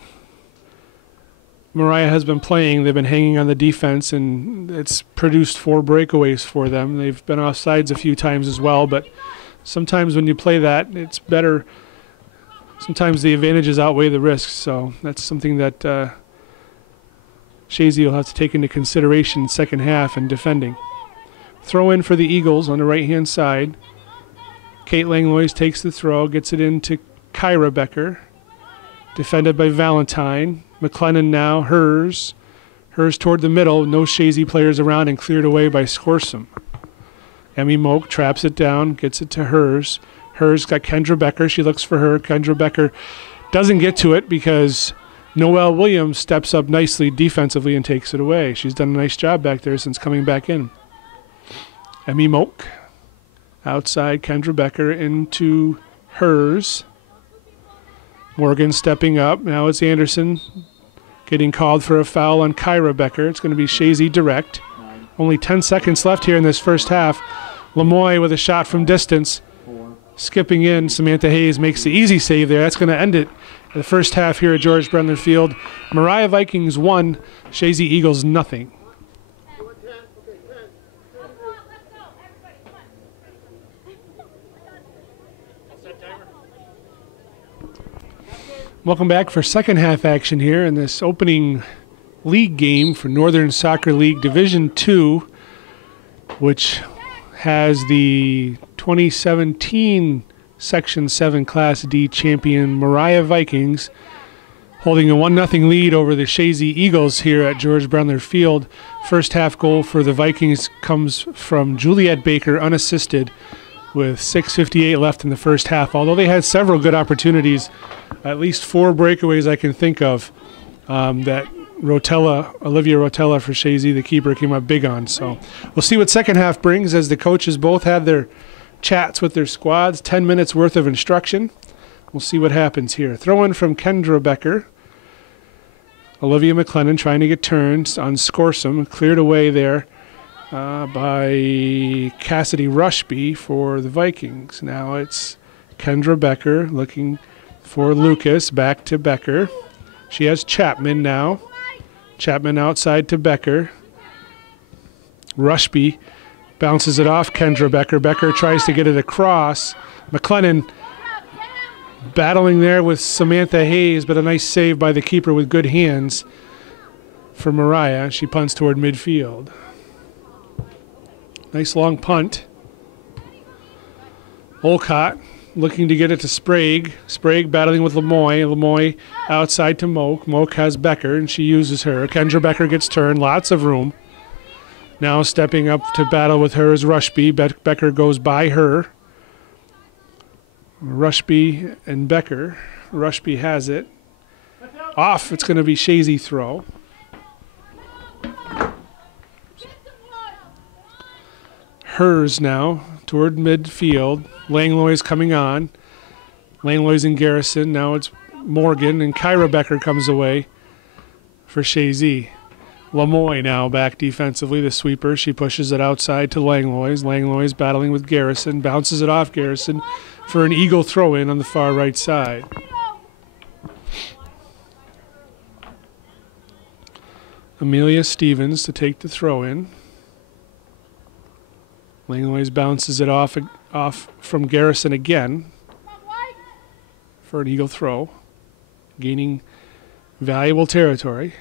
Moriah has been playing. They've been hanging on the defense, and it's produced 4 breakaways for them. They've been offsides a few times as well, but sometimes when you play that, it's better. Sometimes the advantages outweigh the risks, so that's something that Chazy will have to take into consideration second half and defending. Throw in for the Eagles on the right-hand side. Kate Langlois takes the throw, gets it into Kyra Becker, defended by Valentine. McLennan now, Hers toward the middle, no Chazy players around, and cleared away by Scorsum. Emmy Moak traps it down, gets it to Hers. Hers got Kendra Becker, she looks for her. Kendra Becker doesn't get to it because Noelle Williams steps up nicely defensively and takes it away. She's done a nice job back there since coming back in. Emmy Moak Outside, Kendra Becker into hers. Morgan stepping up. Now it's Anderson getting called for a foul on Kyra Becker. It's going to be Chazy direct. Only 10 seconds left here in this first half. Lemoy with a shot from distance. Skipping in, Samantha Hayes makes the easy save there. That's going to end it. The first half here at George Brendler Field. Moriah Vikings 1, Chazy Eagles nothing. Welcome back for second half action here in this opening league game for Northern Soccer League Division II, which has the 2017 Section 7 Class D champion Moriah Vikings holding a 1-0 lead over the Chazy Eagles here at George Brendler Field. First half goal for the Vikings comes from Juliet Baker, unassisted, with 6:58 left in the first half. Although they had several good opportunities, at least 4 breakaways I can think of that Olivia Rotella for Chazy, the keeper, came up big on. So we'll see what second half brings as the coaches both had their chats with their squads, 10 minutes worth of instruction. We'll see what happens here. Throw in from Kendra Becker. Olivia McLennan trying to get turned on Scorsum, cleared away there by Cassidy Rushby for the Vikings. Now it's Kendra Becker looking for Lucas, back to Becker. She has Chapman now. Chapman outside to Becker. Rushby bounces it off Kendra Becker. Becker tries to get it across. McLennan battling there with Samantha Hayes, but a nice save by the keeper with good hands for Moriah. She punts toward midfield. Nice long punt. Olcott looking to get it to Sprague. Sprague battling with Lemoy. Lemoy outside to Moak. Moak has Becker, and she uses her. Kendra Becker gets turned. Lots of room. Now stepping up to battle with her is Rushby. Becker goes by her. Rushby and Becker. Rushby has it. Off. It's going to be Chazy throw. Hers now toward midfield. Langlois coming on. Langlois in Garrison. Now it's Morgan, and Kyra Becker comes away for Chazy. Lemoy now back defensively, the sweeper. She pushes it outside to Langlois. Langlois battling with Garrison. Bounces it off Garrison for an Eagle throw-in on the far right side. Amelia Stevens to take the throw-in. Langlois bounces it off from Garrison again for an Eagle throw, gaining valuable territory.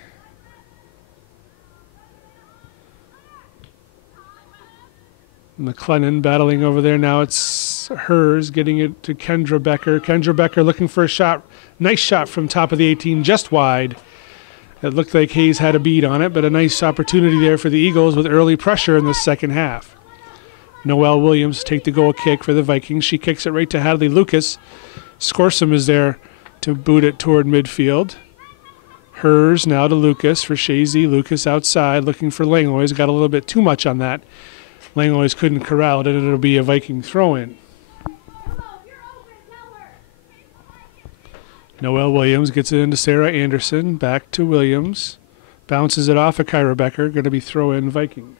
McLennan battling over there. Now it's hers, getting it to Kendra Becker. Kendra Becker looking for a shot. Nice shot from top of the 18, just wide. It looked like Hayes had a bead on it, but a nice opportunity there for the Eagles with early pressure in the second half. Noelle Williams take the goal kick for the Vikings. She kicks it right to Hadley Lucas. Scorsum is there to boot it toward midfield. Hers now to Lucas for Chazy. Lucas outside looking for Langlois. Got a little bit too much on that. Langlois couldn't corral it, and it'll be a Viking throw-in. Noelle Williams gets it into Sarah Anderson. Back to Williams. Bounces it off of Kyra Becker. Going to be throw-in Vikings.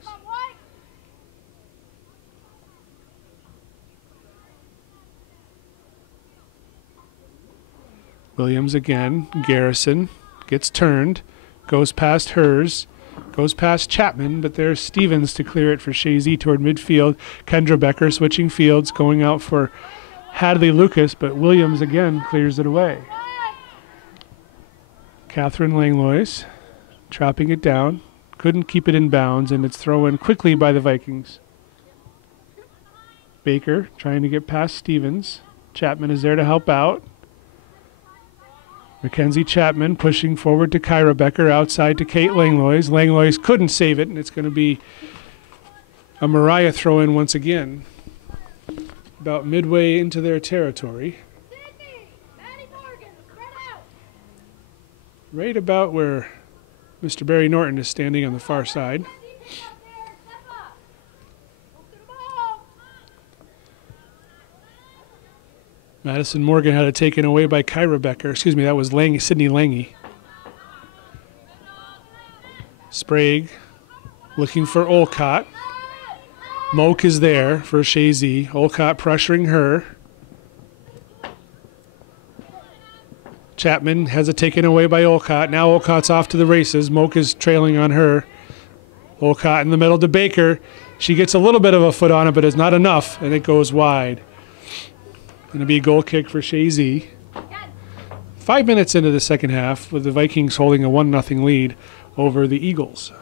Williams again. Garrison gets turned. Goes past hers. Goes past Chapman, but there's Stevens to clear it for Chazy toward midfield. Kendra Becker switching fields, going out for Hadley Lucas, but Williams again clears it away. Catherine Langlois dropping it down. Couldn't keep it in bounds, and it's thrown quickly by the Vikings. Baker trying to get past Stevens. Chapman is there to help out. Mackenzie Chapman pushing forward to Kyra Becker, outside to Kate Langlois. Langlois couldn't save it, and it's going to be a Moriah throw-in once again. About midway into their territory. Right about where Mr. Barry Norton is standing on the far side. Madison Morgan had it taken away by Kyra Becker. Excuse me, that was Sydney Lange. Sprague looking for Olcott. Moak is there for Chazy. Olcott pressuring her. Chapman has it taken away by Olcott. Now Olcott's off to the races. Moak is trailing on her. Olcott in the middle to Baker. She gets a little bit of a foot on it, but it's not enough, and it goes wide. Going to be a goal kick for Chazy. 5 minutes into the second half, with the Vikings holding a 1-0 lead over the Eagles.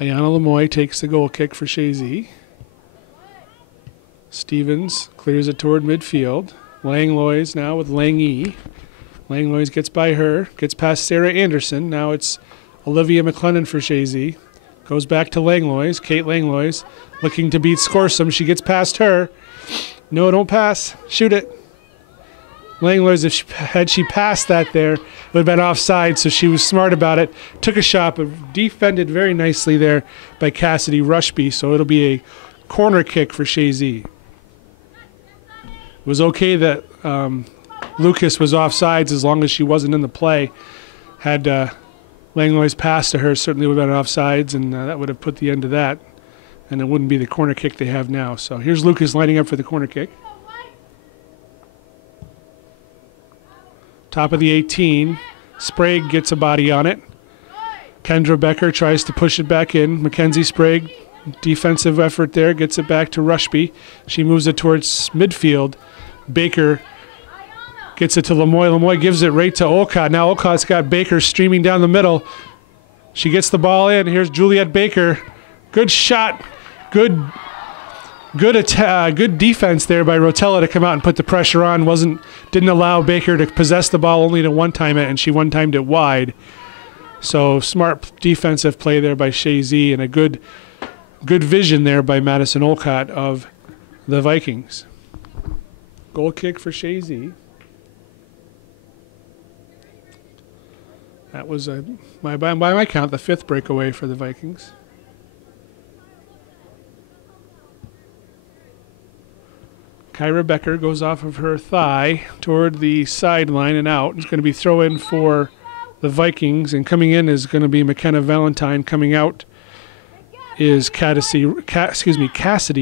Ayanna Lemoy takes the goal kick for Chazy. Stevens clears it toward midfield. Langlois now with Lange. Langlois gets by her, gets past Sarah Anderson. Now it's Olivia McLennan for Chazy. Goes back to Langlois. Kate Langlois looking to beat Scorsum. She gets past her. No, don't pass. Shoot it. Langlois, had she passed that there, it would have been offside, so she was smart about it. Took a shot, but defended very nicely there by Cassidy Rushby, so it'll be a corner kick for Chazy. It was okay that Lucas was offsides as long as she wasn't in the play. Had Langlois passed to her, certainly would have been offsides, and that would have put the end to that. And it wouldn't be the corner kick they have now. So here's Lucas lining up for the corner kick. Top of the 18. Sprague gets a body on it. Kendra Becker tries to push it back in. Mackenzie Sprague, defensive effort there, gets it back to Rushby. She moves it towards midfield. Baker gets it to Lemoy. Lemoy gives it right to Olcott. Now Olcott's got Baker streaming down the middle. She gets the ball in. Here's Juliet Baker. Good shot. Good defense there by Rotella to come out and put the pressure on. Didn't allow Baker to possess the ball, only to one-time it, and she one-timed it wide. So smart defensive play there by Chazy, and a good vision there by Madison Olcott of the Vikings. Goal kick for Chazy. That was, by my count, the 5th breakaway for the Vikings. Kyra Becker goes off of her thigh toward the sideline and out. It's going to be throw-in for the Vikings, and coming in is going to be McKenna Valentine. Coming out is Cassidy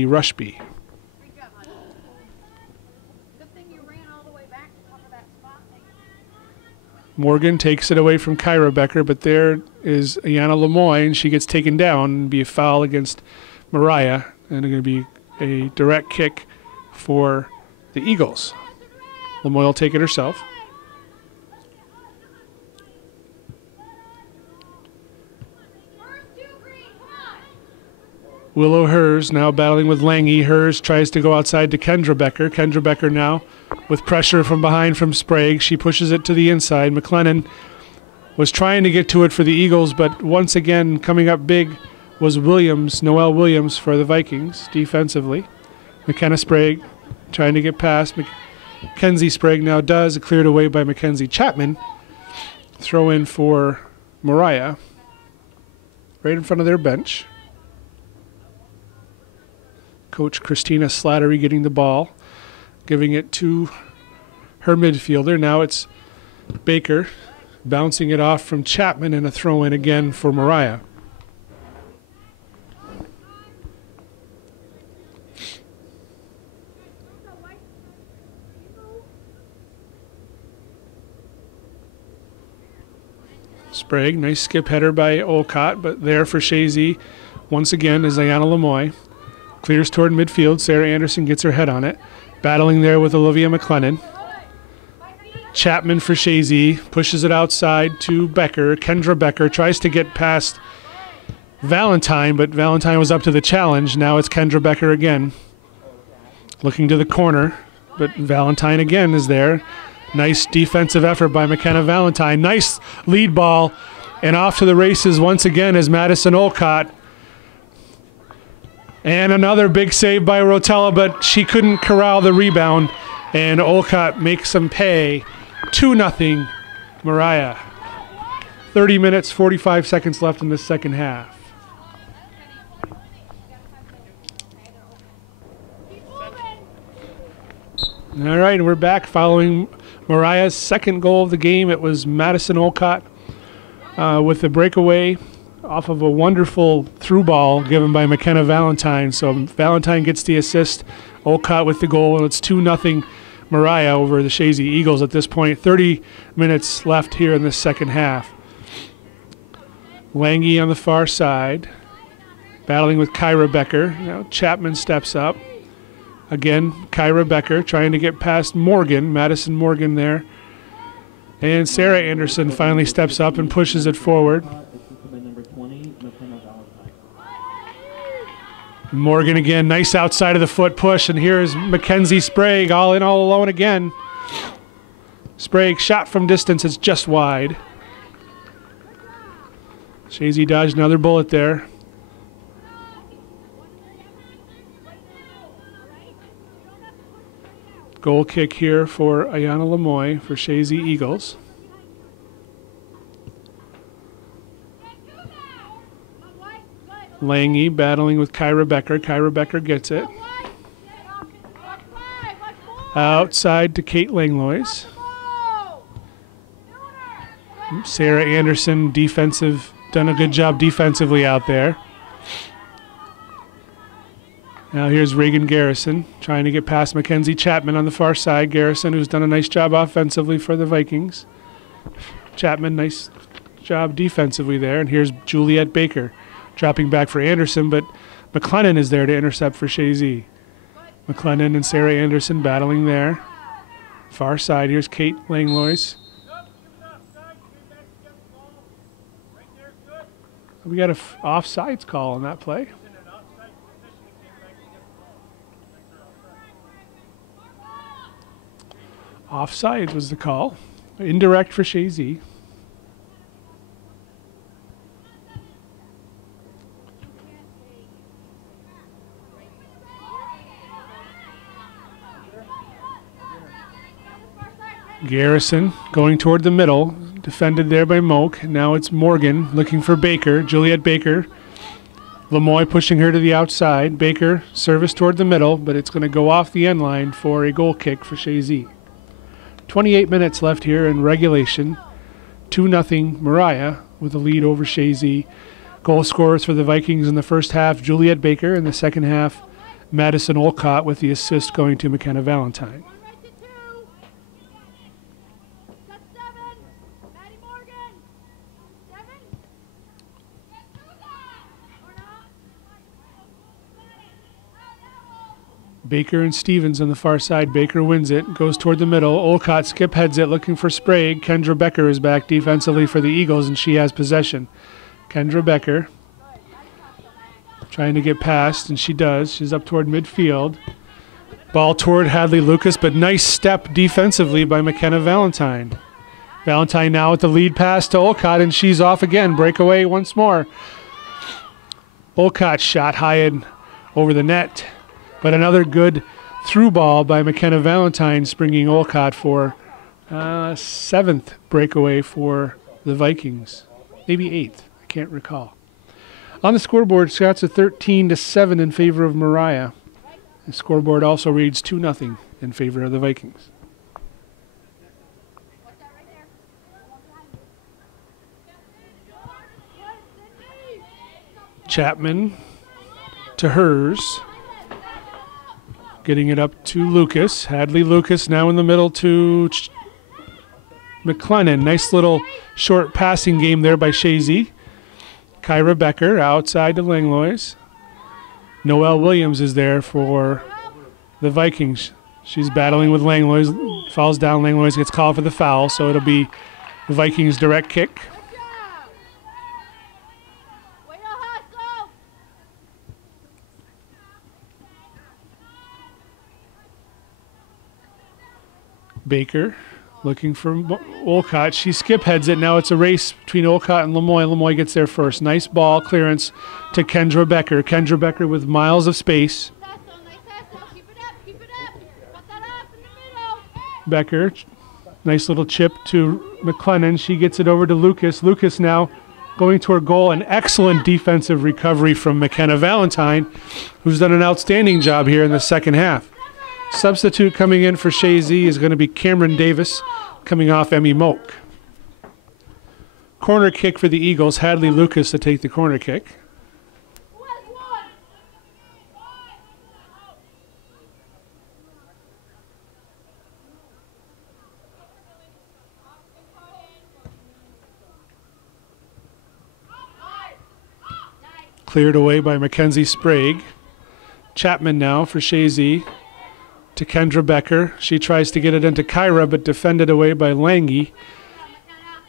Rushby. Morgan takes it away from Kyra Becker, but there is Ayanna Lemoy, and she gets taken down and be a foul against Moriah, and it's going to be a direct kick for the Eagles. Lemoy will take it herself. Willow Hers now battling with Lange. Hers tries to go outside to Kendra Becker. Kendra Becker now with pressure from behind from Sprague. She pushes it to the inside. McLennan was trying to get to it for the Eagles, but once again coming up big was Noelle Williams for the Vikings defensively. McKenna Sprague trying to get past. Mackenzie Sprague now does. Cleared away by Mackenzie Chapman. Throw in for Moriah. Right in front of their bench. Coach Christina Slattery getting the ball. Giving it to her midfielder. Now it's Baker bouncing it off from Chapman, and a throw in again for Moriah. Sprague, nice skip header by Olcott, but there for Chazy once again is Ayanna Lemoy. Clears toward midfield. Sarah Anderson gets her head on it. Battling there with Olivia McLennan. Chapman for Chazy, pushes it outside to Becker. Kendra Becker tries to get past Valentine, but Valentine was up to the challenge. Now it's Kendra Becker again. Looking to the corner, but Valentine again is there. Nice defensive effort by McKenna Valentine. Nice lead ball, and off to the races once again is Madison Olcott. And another big save by Rotella, but she couldn't corral the rebound, and Olcott makes them pay. 2-0 Moriah. 30 minutes, 45 seconds left in the second half. All right, and we're back following Moriah's second goal of the game. It was Madison Olcott with the breakaway off of a wonderful through ball given by McKenna Valentine. So Valentine gets the assist, Olcott with the goal, and it's 2-0 Moriah over the Chazy Eagles at this point. 30 minutes left here in the second half. Lange on the far side, battling with Kyra Becker. Now Chapman steps up. Again, Kyra Becker trying to get past Morgan, Madison Morgan there. And Sarah Anderson finally steps up and pushes it forward. Morgan again, nice outside of the foot push, and here's Mackenzie Sprague all in all alone again. Sprague shot from distance, it's just wide. Chazy dodged another bullet there. Goal kick here for Ayanna Lemoy for Chazy Eagles. Lange battling with Kyra Becker. Kyra Becker gets it. Outside to Kate Langlois. Sarah Anderson, done a good job defensively out there. Now here's Reagan Garrison trying to get past Mackenzie Chapman on the far side. Garrison, who's done a nice job offensively for the Vikings. Chapman, nice job defensively there. And here's Juliet Baker dropping back for Anderson, but McLennan is there to intercept for Chazy. McLennan and Sarah Anderson battling there. Far side, here's Kate Langlois. We got an offsides call on that play. Offside was the call. Indirect for Chazy. Garrison going toward the middle, defended there by Moak. Now it's Morgan looking for Baker, Juliet Baker. Lemoy pushing her to the outside. Baker service toward the middle, but it's going to go off the end line for a goal kick for Chazy. 28 minutes left here in regulation. 2-0 Moriah with a lead over Chazy. Goal scorers for the Vikings in the first half, Juliet Baker. In the second half, Madison Olcott with the assist going to McKenna Valentine. Baker and Stevens on the far side. Baker wins it, goes toward the middle. Olcott skip heads it, looking for Sprague. Kendra Becker is back defensively for the Eagles, and she has possession. Kendra Becker trying to get past, and she does. She's up toward midfield. Ball toward Hadley Lucas, but nice step defensively by McKenna Valentine. Valentine now with the lead pass to Olcott, and she's off again. Breakaway once more. Olcott shot high and over the net. But another good through ball by McKenna Valentine, springing Olcott for seventh breakaway for the Vikings. Maybe eighth, I can't recall. On the scoreboard, Scots are 13-7 in favor of Moriah. The scoreboard also reads 2-0 in favor of the Vikings. Chapman to Hers. Getting it up to Lucas. Hadley Lucas now in the middle to McLennan. Nice little short passing game there by Chazy. Kyra Becker outside to Langlois. Noelle Williams is there for the Vikings. She's battling with Langlois. Falls down. Langlois gets called for the foul, so it'll be the Vikings' direct kick. Baker looking for Olcott. She skip heads it. Now it's a race between Olcott and Lemoy. Lemoy gets there first. Nice ball clearance to Kendra Becker. Kendra Becker with miles of space. Becker Nice little chip to McLennan. She gets it over to Lucas. Lucas now going toward goal. An excellent defensive recovery from McKenna Valentine, who's done an outstanding job here in the second half. Substitute coming in for Chazy is going to be Cameron Davis, coming off Emmy Moak. Corner kick for the Eagles. Hadley Lucas to take the corner kick. Cleared away by Mackenzie Sprague. Chapman now for Chazy to Kendra Becker. She tries to get it into Kyra, but defended away by Lange.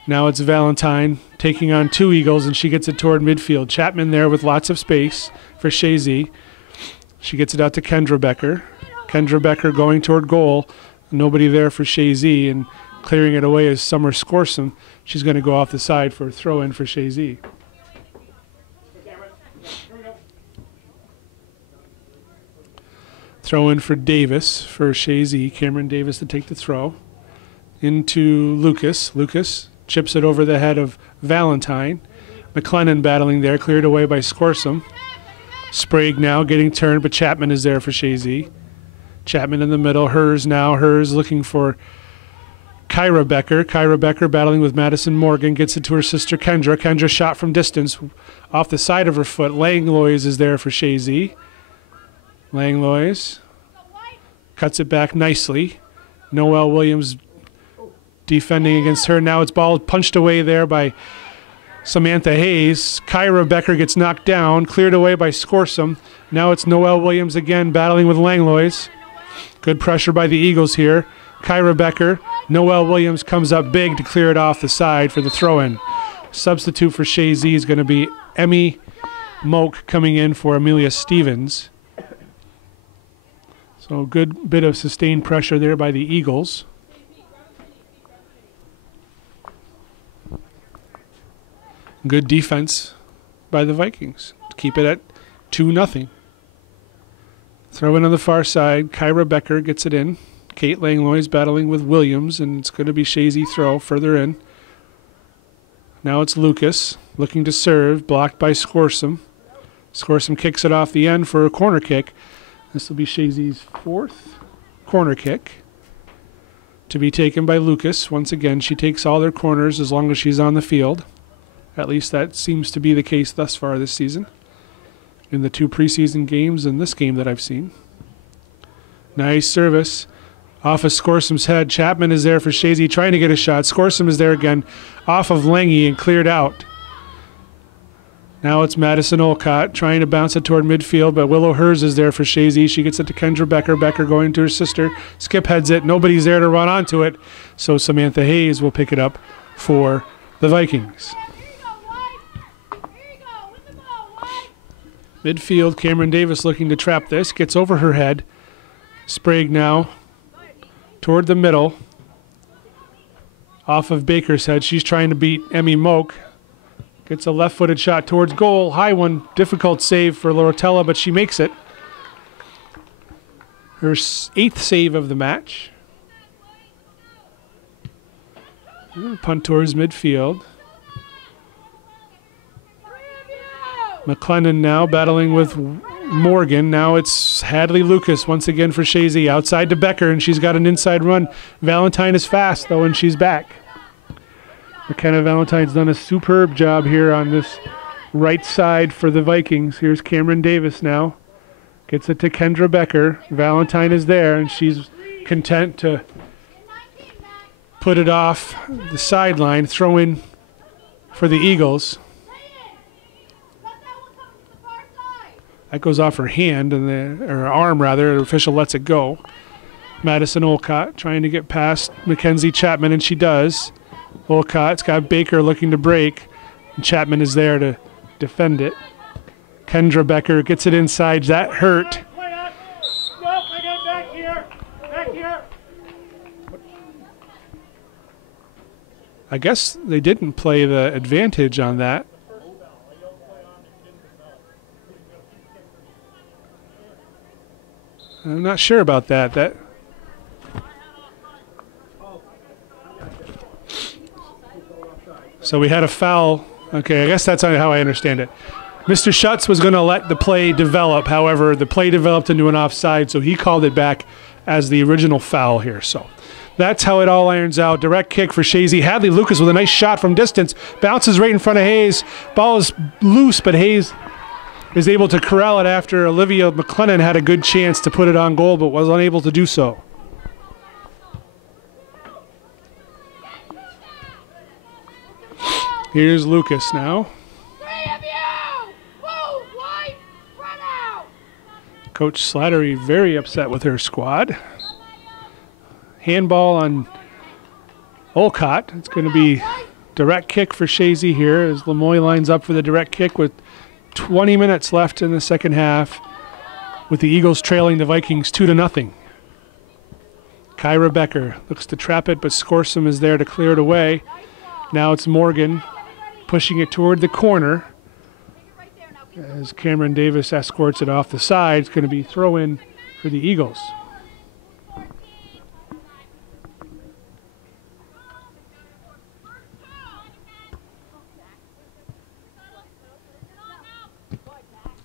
Now it's Valentine taking on two Eagles, and she gets it toward midfield. Chapman there with lots of space for Chazy. She gets it out to Kendra Becker. Kendra Becker going toward goal. Nobody there for Chazy, and clearing it away is Summer Scorson. She's going to go off the side for a throw-in for Chazy. Throw in for Davis for Chazy. Cameron Davis to take the throw. Into Lucas. Lucas chips it over the head of Valentine. McLennan battling there, cleared away by Scorsum. Sprague now getting turned, but Chapman is there for Chazy. Chapman in the middle. Hers now. Hers looking for Kyra Becker. Kyra Becker battling with Madison Morgan. Gets it to her sister Kendra. Kendra shot from distance off the side of her foot. Langlois is there for Chazy. Langlois cuts it back nicely. Noelle Williams defending against her. Now it's ball punched away there by Samantha Hayes. Kyra Becker gets knocked down, cleared away by Scorsum. Now it's Noelle Williams again battling with Langlois. Good pressure by the Eagles here. Kyra Becker. Noelle Williams comes up big to clear it off the side for the throw-in. Substitute for Chazy is going to be Emmy Moak coming in for Amelia Stevens. So a good bit of sustained pressure there by the Eagles. Good defense by the Vikings to keep it at 2-0. Throw in on the far side. Kyra Becker gets it in. Kate Langlois battling with Williams, and it's going to be Chazy throw further in. Now it's Lucas looking to serve, blocked by Scorsum. Scorsum kicks it off the end for a corner kick. This will be Chazy's fourth corner kick to be taken by Lucas. Once again, she takes all their corners as long as she's on the field. At least that seems to be the case thus far this season in the two preseason games and this game that I've seen. Nice service off of Scorsum's head. Chapman is there for Chazy trying to get a shot. Scorsum is there again off of Lange and cleared out. Now it's Madison Olcott trying to bounce it toward midfield, but Willow Hers is there for Chazy. She gets it to Kendra Becker. Becker going to her sister. Skip heads it. Nobody's there to run onto it, so Samantha Hayes will pick it up for the Vikings. Midfield, Cameron Davis looking to trap this. Gets over her head. Sprague now toward the middle. Off of Baker's head. She's trying to beat Emmy Moak. Gets a left-footed shot towards goal. High one. Difficult save for Lortella, but she makes it. Her 8th save of the match. Punt towards midfield. McLennan now battling with Morgan. Now it's Hadley Lucas once again for Chazy. Outside to Becker, and she's got an inside run. Valentine is fast, though, and she's back. McKenna Valentine's done a superb job here on this right side for the Vikings. Here's Cameron Davis now. Gets it to Kendra Becker. Valentine is there, and she's content to put it off the sideline. Throw in for the Eagles. That goes off her hand, or her arm rather. The official lets it go. Madison Olcott trying to get past Mackenzie Chapman, and she does. Olcott's got Baker looking to break, and Chapman is there to defend it. Kendra Becker gets it inside. That hurt. I guess they didn't play the advantage on that. I'm not sure about that. So we had a foul. Okay, I guess that's how I understand it. Mr. Schutz was going to let the play develop. However, the play developed into an offside, so he called it back as the original foul here. So that's how it all irons out. Direct kick for Chazy. Hadley Lucas with a nice shot from distance. Bounces right in front of Hayes. Ball is loose, but Hayes is able to corral it after Olivia McLennan had a good chance to put it on goal, but was unable to do so. Here's Lucas now. Coach Slattery very upset with her squad. Handball on Olcott. It's going to be direct kick for Chazy here as Lemoy lines up for the direct kick with 20 minutes left in the second half, with the Eagles trailing the Vikings 2-0. Kyra Becker looks to trap it, but Scorsum is there to clear it away. Now it's Morgan pushing it toward the corner as Cameron Davis escorts it off the side. It's going to be throw-in for the Eagles.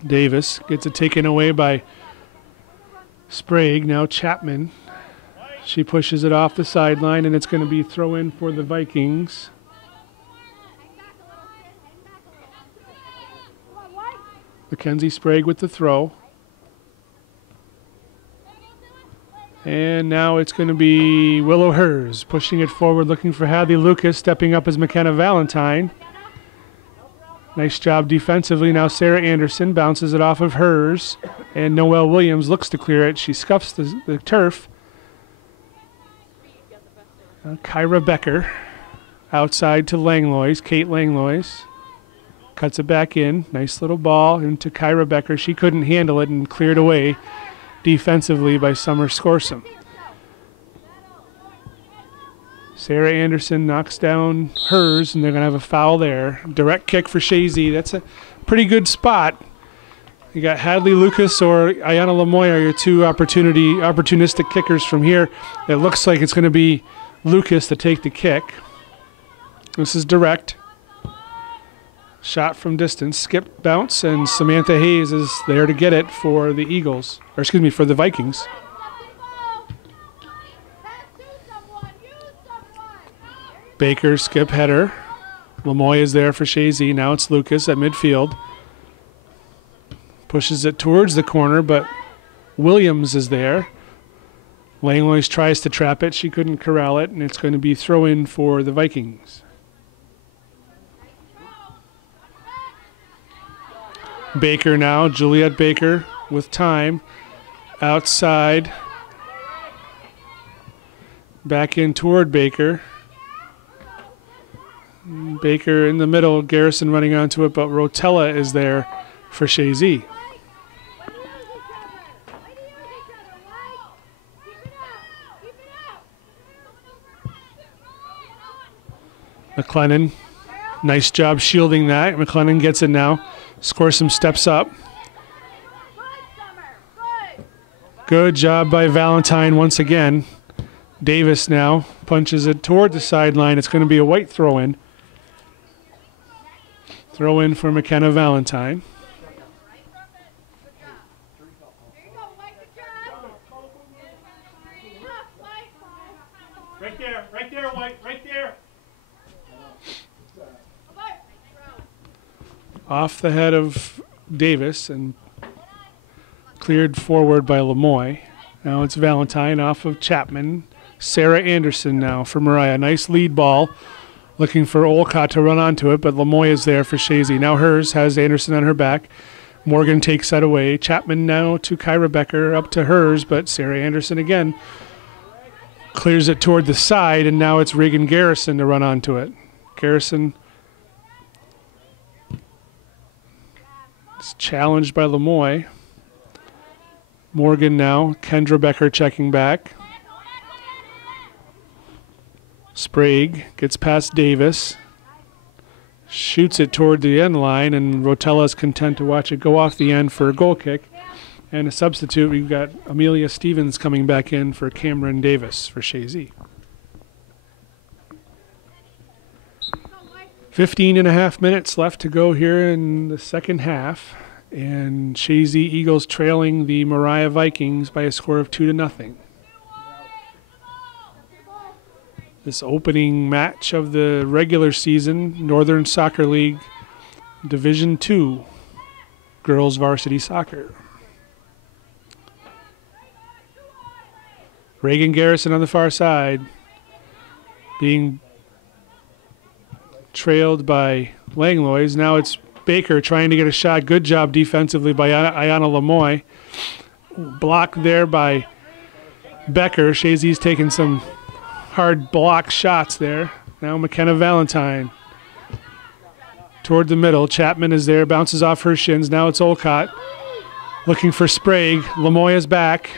Davis gets it taken away by Sprague. Now Chapman. She pushes it off the sideline, and it's going to be throw-in for the Vikings. Mackenzie Sprague with the throw. And now it's going to be Willow Hers pushing it forward, looking for Hadley Lucas, stepping up as McKenna Valentine. Nice job defensively. Now Sarah Anderson bounces it off of Hers, and Noelle Williams looks to clear it. She scuffs the turf. Kyra Becker outside to Langlois, Kate Langlois. Cuts it back in. Nice little ball into Kyra Becker. She couldn't handle it and cleared away defensively by Summer Scorsum. Sarah Anderson knocks down Hers, and they're going to have a foul there. Direct kick for Chazy. That's a pretty good spot. You got Hadley Lucas or Ayanna Lemoy are your two opportunistic kickers from here. It looks like it's going to be Lucas to take the kick. This is direct. Shot from distance, skip bounce, and Samantha Hayes is there to get it for the Eagles, or excuse me, for the Vikings. Baker, skip header. Lemoy is there for Chazy. Now it's Lucas at midfield. Pushes it towards the corner, but Williams is there. Langlois tries to trap it. She couldn't corral it, and it's going to be throw-in for the Vikings. Baker now, Juliet Baker with time. Outside. Back in toward Baker. Baker in the middle, Garrison running onto it, but Rotella is there for Chazy. McLennan, nice job shielding that. McLennan gets it now. Scorsum steps up. Good job by Valentine once again. Davis now punches it toward the sideline. It's going to be a white throw-in. Throw-in for McKenna Valentine. Right there, White, right there. Off the head of Davis and cleared forward by Lemoy. Now it's Valentine off of Chapman. Sarah Anderson now for Moriah. Nice lead ball. Looking for Olcott to run onto it, but Lemoy is there for Chazy. Now Hers has Anderson on her back. Morgan takes that away. Chapman now to Kyra Becker, up to Hers, but Sarah Anderson again clears it toward the side, and now it's Reagan Garrison to run onto it. Garrison is challenged by Lemoy. Morgan now, Kendra Becker checking back. Sprague gets past Davis, shoots it toward the end line, and Rotella is content to watch it go off the end for a goal kick. And a substitute, we've got Amelia Stevens coming back in for Cameron Davis for Chazy. 15.5 minutes left to go here in the second half, and Chazy Eagles trailing the Moriah Vikings by a score of 2-0. This opening match of the regular season, Northern Soccer League Division II, girls varsity soccer. Reagan Garrison on the far side, being trailed by Langlois. Now it's Baker trying to get a shot. Good job defensively by Ayanna Lemoy. Blocked there by Becker. Chazy's taking some hard block shots there. Now McKenna Valentine toward the middle. Chapman is there, bounces off her shins. Now it's Olcott looking for Sprague. Lemoy is back.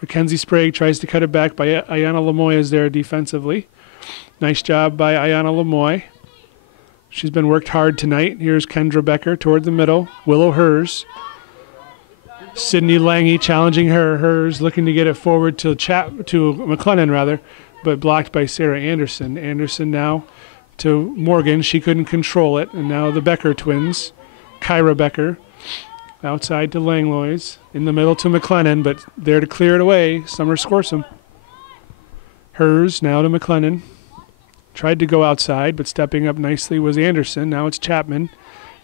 Mackenzie Sprague tries to cut it back, by Ayanna Lemoy is there defensively. Nice job by Ayanna Lemoy. She's been worked hard tonight. Here's Kendra Becker toward the middle. Willow Hers. Sydney Lange challenging her. Hers looking to get it forward to McLennan rather, but blocked by Sarah Anderson. Anderson now to Morgan. She couldn't control it. And now the Becker twins. Kyra Becker outside to Langlois. In the middle to McLennan, but there to clear it away. Summer Scorsum. Hers now to McLennan. Tried to go outside, but stepping up nicely was Anderson. Now it's Chapman.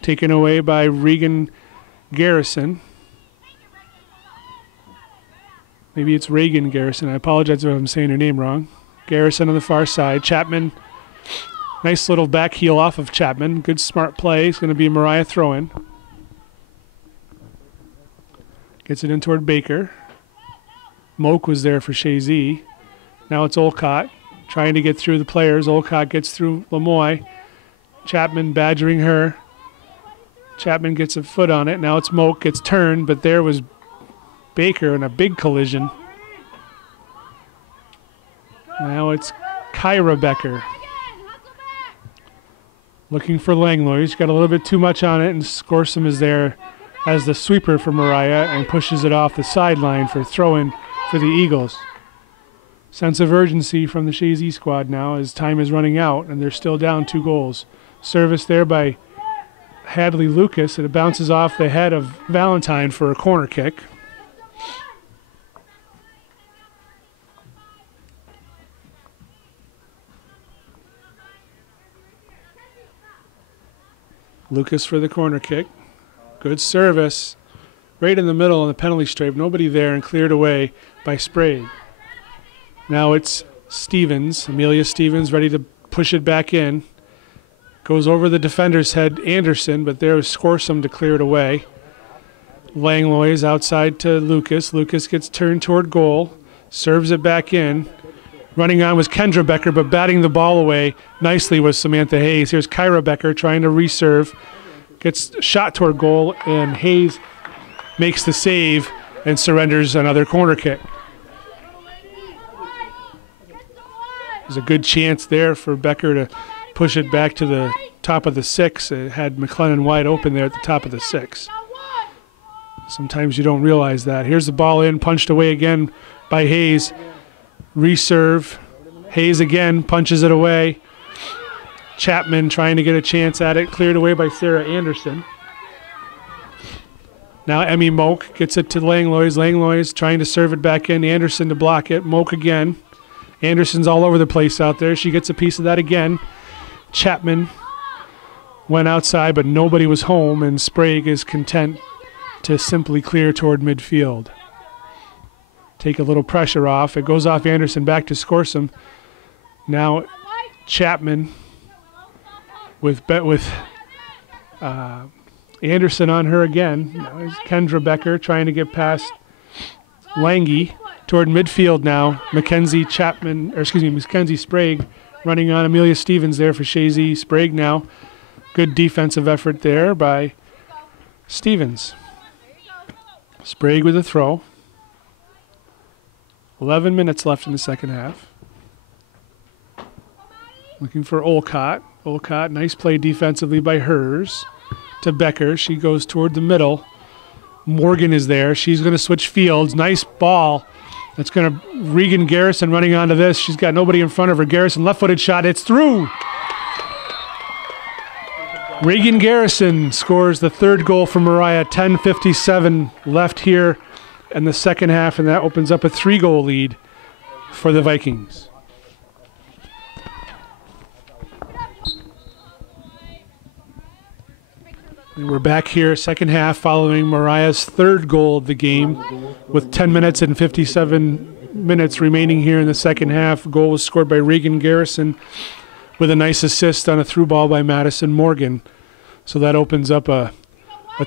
Taken away by Regan Garrison. Maybe it's Reagan Garrison. I apologize if I'm saying her name wrong. Garrison on the far side. Chapman. Nice little back heel off of Chapman. Good smart play. It's going to be Moriah throw-in. Gets it in toward Baker. Moak was there for Chazy. Now it's Olcott trying to get through the players. Olcott gets through Lemoy. Chapman badgering her. Chapman gets a foot on it. Now it's Moak. Gets turned, but there was Baker in a big collision. Now it's Kyra Becker. Looking for Langlois. Got a little bit too much on it, and Scorsum is there as the sweeper for Moriah and pushes it off the sideline for throw-in for the Eagles. Sense of urgency from the Chazy squad now as time is running out, and they're still down 2 goals. Service there by Hadley Lucas, and it bounces off the head of Valentine for a corner kick. Lucas for the corner kick. Good service. Right in the middle on the penalty stripe. Nobody there, and cleared away by Sprague. Now it's Stevens, Amelia Stevens, ready to push it back in. Goes over the defender's head, Anderson, but there was Scorsum to clear it away. Langlois outside to Lucas. Lucas gets turned toward goal. Serves it back in. Running on was Kendra Becker, but batting the ball away nicely was Samantha Hayes. Here's Kyra Becker trying to reserve. Gets shot toward goal, and Hayes makes the save and surrenders another corner kick. There's a good chance there for Becker to push it back to the top of the 6. It had McLennan wide open there at the top of the 6. Sometimes you don't realize that. Here's the ball in, punched away again by Hayes. Reserve. Hayes again punches it away. Chapman trying to get a chance at it. Cleared away by Sarah Anderson. Now Emmy Moak gets it to Langlois. Langlois trying to serve it back in. Anderson to block it. Moak again. Anderson's all over the place out there. She gets a piece of that again. Chapman went outside, but nobody was home, and Sprague is content to simply clear toward midfield. Take a little pressure off. It goes off Anderson back to Scorsum. Now Chapman with Anderson on her again. Now is Kendra Becker trying to get past Lange toward midfield now. Mackenzie Sprague running on Amelia Stevens there for Chazy. Sprague now. Good defensive effort there by Stevens. Sprague with a throw. 11 minutes left in the second half. Looking for Olcott. Olcott, nice play defensively by Hers. To Becker. She goes toward the middle. Morgan is there. She's going to switch fields. Nice ball. That's going to Regan Garrison running onto this. She's got nobody in front of her. Garrison left-footed shot. It's through. Reagan Garrison scores the third goal for Moriah. 10:57 left here in the second half, and that opens up a 3-goal lead for the Vikings. And we're back here, second half, following Moriah's third goal of the game with 10 minutes and 57 minutes remaining here in the second half. Goal was scored by Reagan Garrison with a nice assist on a through ball by Madison Morgan. So that opens up a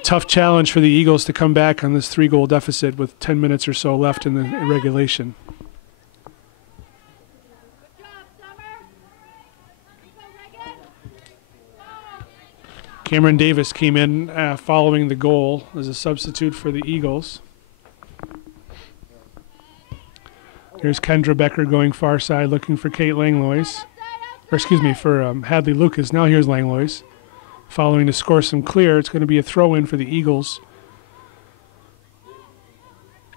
tough challenge for the Eagles to come back on this 3-goal deficit with 10 minutes or so left in the regulation. Cameron Davis came in following the goal as a substitute for the Eagles. There's Kendra Becker going far side looking for Kate Langlois. Or excuse me, for Hadley Lucas. Now here's Langlois. Following to score some clear. It's going to be a throw-in for the Eagles.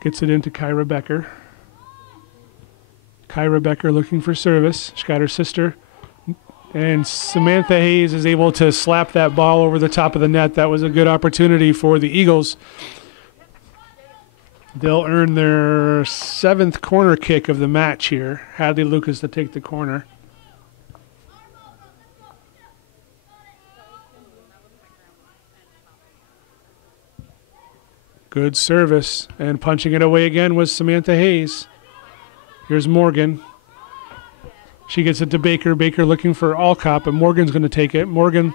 Gets it into Kyra Becker. Kyra Becker looking for service. She got her sister. And Samantha Hayes is able to slap that ball over the top of the net. That was a good opportunity for the Eagles. They'll earn their 7th corner kick of the match here. Hadley Lucas to take the corner. Good service. And punching it away again was Samantha Hayes. Here's Morgan. She gets it to Baker. Baker looking for Alcott, but Morgan's going to take it. Morgan,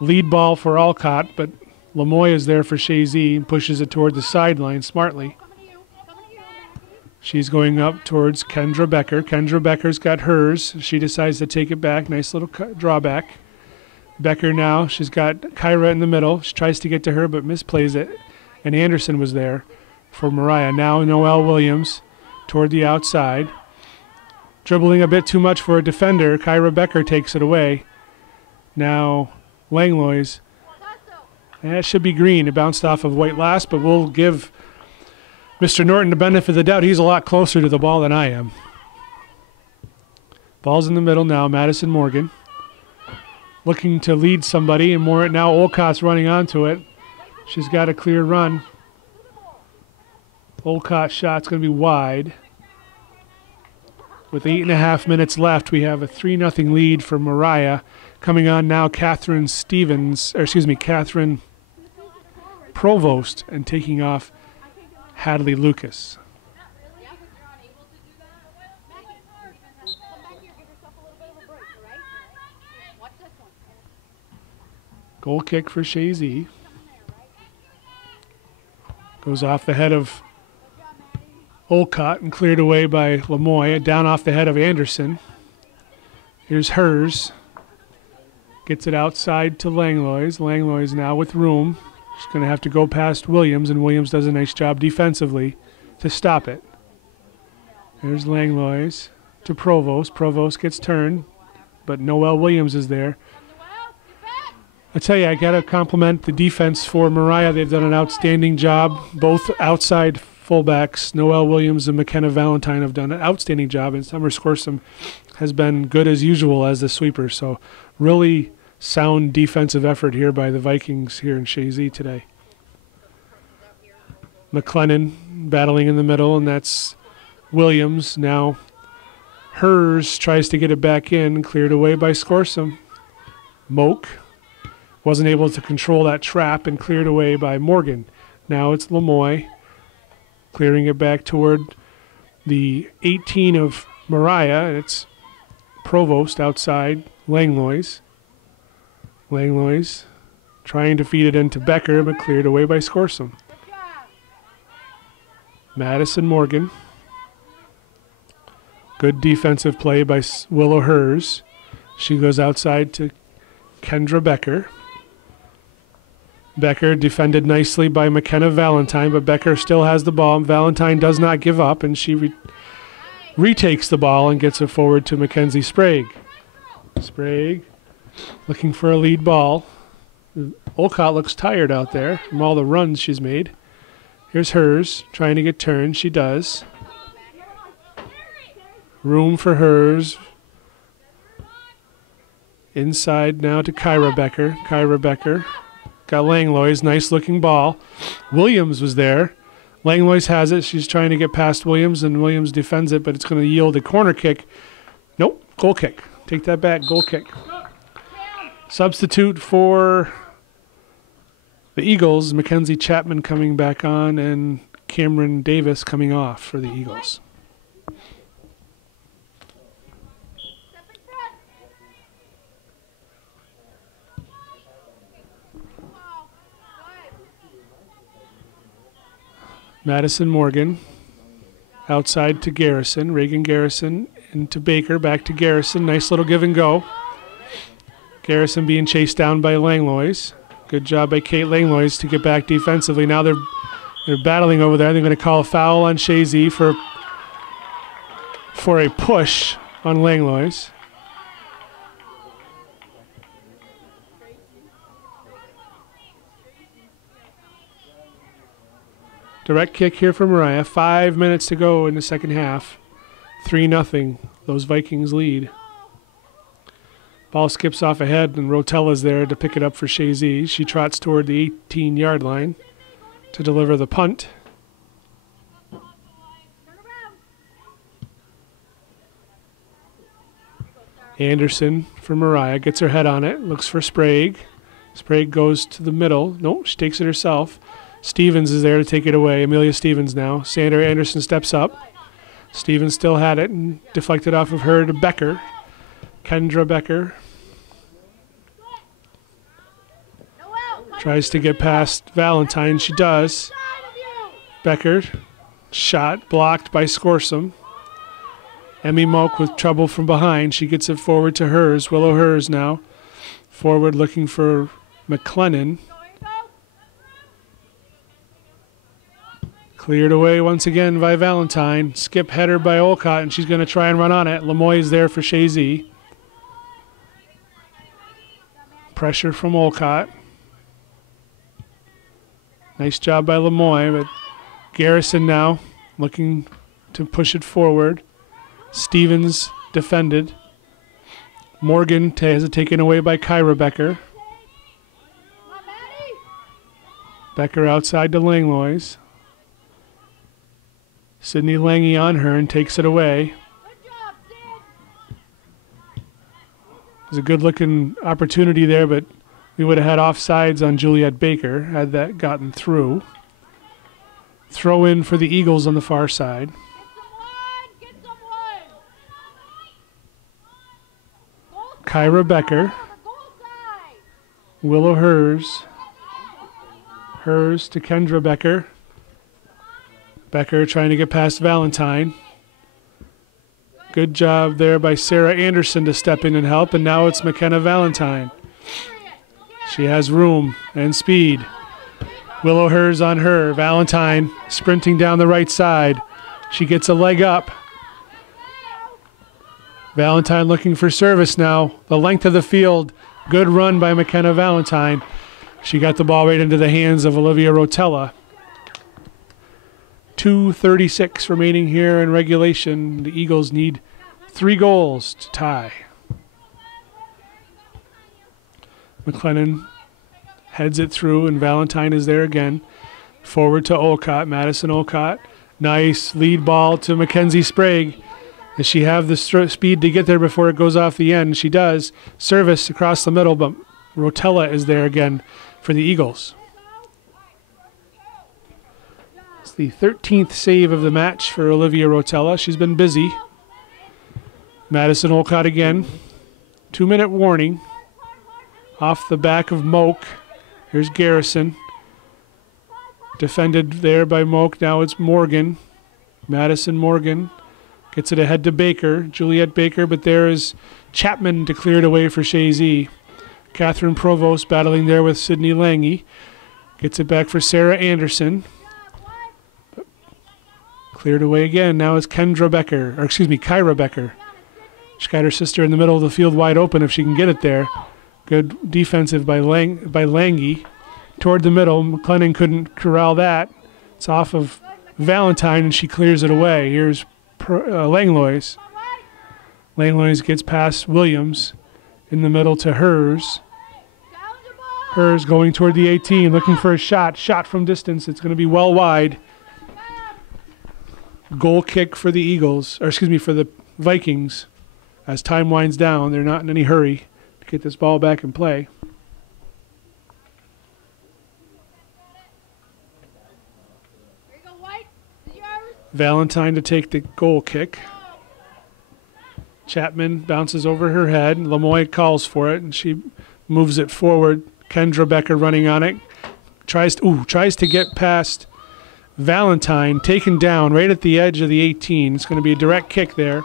lead ball for Alcott, but Lamoy is there for Chazy and pushes it toward the sideline smartly. She's going up towards Kendra Becker. Kendra Becker's got hers. She decides to take it back. Nice little drawback. Becker now, she's got Kyra in the middle. She tries to get to her, but misplays it. And Anderson was there for Moriah. Now Noelle Williams toward the outside. Dribbling a bit too much for a defender. Kyra Becker takes it away. Now Langlois. That should be green. It bounced off of White last, but we'll give Mr. Norton the benefit of the doubt. He's a lot closer to the ball than I am. Ball's in the middle now. Madison Morgan looking to lead somebody, and more now Olcott's running onto it. She's got a clear run. Olcott's shot's going to be wide. With 8.5 minutes left, we have a 3-0 lead for Moriah. Coming on now, Catherine Provost, and taking off Hadley Lucas. Goal kick for Chazy. Goes off the head of Olcott and cleared away by Lamoy. Down off the head of Anderson. Here's hers. Gets it outside to Langlois. Langlois now with room. She's going to have to go past Williams, and Williams does a nice job defensively to stop it. There's Langlois to Provost. Provost gets turned, but Noelle Williams is there. I tell you, I got to compliment the defense for Moriah. They've done an outstanding job. Both outside fullbacks, Noelle Williams and McKenna Valentine, have done an outstanding job, and Summer Scorsum has been good as usual as the sweeper. So really sound defensive effort here by the Vikings here in Chazy today. McLennan battling in the middle, and that's Williams. Now hers tries to get it back in, cleared away by Scorsum. Moak wasn't able to control that trap and cleared away by Morgan. Now it's Lamoy clearing it back toward the 18 of Moriah. It's Provost outside, Langlois. Langlois trying to feed it into Becker, but cleared away by Scorsum. Madison Morgan. Good defensive play by Willow Hers. She goes outside to Kendra Becker. Becker defended nicely by McKenna Valentine, but Becker still has the ball. Valentine does not give up, and she retakes the ball and gets it forward to Mackenzie Sprague. Sprague looking for a lead ball. Olcott looks tired out there from all the runs she's made. Here's hers, trying to get turned. She does. Room for hers. Inside now to Kyra Becker. Kyra Becker got Langlois. Nice looking ball. Williams was there. Langlois has it. She's trying to get past Williams, and Williams defends it, but it's going to yield a corner kick. Nope, goal kick. Take that back, goal kick. Substitute for the Eagles, Mackenzie Chapman coming back on, and Cameron Davis coming off for the Eagles. Madison Morgan outside to Garrison. Reagan Garrison into Baker, back to Garrison. Nice little give and go. Garrison being chased down by Langlois. Good job by Kate Langlois to get back defensively. Now they're battling over there. They're going to call a foul on Chazy for a push on Langlois. Direct kick here for Moriah. 5 minutes to go in the second half. 3-0. Those Vikings lead. Ball skips off ahead, and Rotella's there to pick it up for Chazy. She trots toward the 18-yard line to deliver the punt. Anderson for Moriah. Gets her head on it. Looks for Sprague. Sprague goes to the middle. Nope, she takes it herself. Stevens is there to take it away. Amelia Stevens now. Sandra Anderson steps up. Stevens still had it and deflected off of her to Becker. Kendra Becker tries to get past Valentine. She does. Becker, shot blocked by Scorsum. Emmy Moak with trouble from behind. She gets it forward to Hers. Willow Hers now. Forward looking for McLennan. Cleared away once again by Valentine. Skip header by Olcott, and she's going to try and run on it. Lemoy is there for Chazy. Pressure from Olcott. Nice job by Lemoy, but Garrison now looking to push it forward. Stevens defended. Morgan has it taken away by Kyra Becker. Becker outside to Langlois. Sydney Lange on her and takes it away. It was a good-looking opportunity there, but we would have had offsides on Juliet Baker had that gotten through. Throw in for the Eagles on the far side. Kyra Becker. Willow Hers. Hers to Kendra Becker. Becker trying to get past Valentine. Good job there by Sarah Anderson to step in and help, and now it's McKenna Valentine. She has room and speed. Willow Hers on her. Valentine sprinting down the right side. She gets a leg up. Valentine looking for service now. The length of the field. Good run by McKenna Valentine. She got the ball right into the hands of Olivia Rotella. 2:36 remaining here in regulation. The Eagles need 3 goals to tie. McLennan heads it through, and Valentine is there again. Forward to Olcott, Madison Olcott. Nice lead ball to Mackenzie Sprague. Does she have the speed to get there before it goes off the end? She does. Service across the middle, but Rotella is there again for the Eagles. It's the 13th save of the match for Olivia Rotella. She's been busy. Madison Olcott again. 2-minute warning. Off the back of Moak. Here's Garrison. Defended there by Moak. Now it's Morgan. Madison Morgan gets it ahead to Baker. Juliet Baker, but there is Chapman to clear it away for Chazy. Catherine Provost battling there with Sydney Lange. Gets it back for Sarah Anderson. Cleared away again. Now it's Kyra Becker. She's got her sister in the middle of the field wide open if she can get it there. Good defensive by Lange. Toward the middle. McLennan couldn't corral that. It's off of Valentine, and she clears it away. Here's Langlois. Langlois gets past Williams. in the middle to Hers. Challenge the ball. Hers going toward the 18, looking for a shot. Shot from distance. It's going to be well wide. Goal kick for the Eagles, or excuse me, for the Vikings. As time winds down, they're not in any hurry to get this ball back in play. Here you go, White. This is yours. Valentine to take the goal kick. Chapman bounces over her head. Lemoy calls for it, and she moves it forward. Kendra Becker running on it. Tries to get past Valentine, taken down right at the edge of the 18. It's going to be a direct kick there.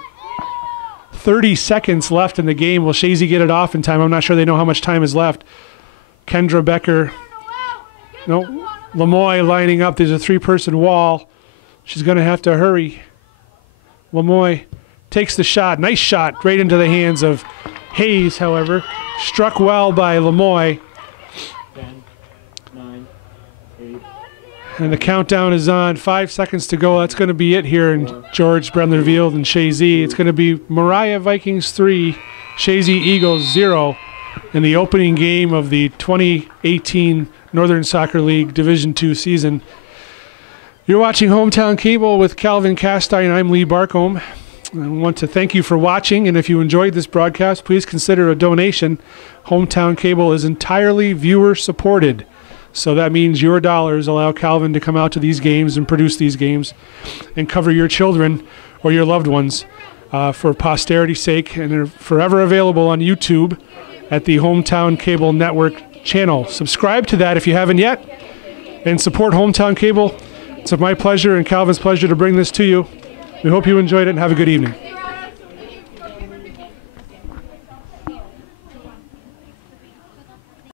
30 seconds left in the game. Will Chazy get it off in time? I'm not sure they know how much time is left. Kendra Becker. No, Lemoy lining up. There's a three-person wall. She's going to have to hurry. Lemoy takes the shot. Nice shot right into the hands of Hayes, however. Struck well by Lemoy. 10, 9, 8. And the countdown is on. 5 seconds to go. That's going to be it here in George Brendler Field and Chazy. It's going to be Moriah Vikings 3, Chazy Eagles 0 in the opening game of the 2018 Northern Soccer League Division II season. You're watching Hometown Cable with Calvin Castine. I'm Lee Barcombe. I want to thank you for watching, and if you enjoyed this broadcast, please consider a donation. Hometown Cable is entirely viewer-supported, so that means your dollars allow Calvin to come out to these games and produce these games and cover your children or your loved ones for posterity's sake, and they're forever available on YouTube at the Hometown Cable Network channel. Subscribe to that if you haven't yet, and support Hometown Cable. It's my pleasure and Calvin's pleasure to bring this to you. We hope you enjoyed it and have a good evening.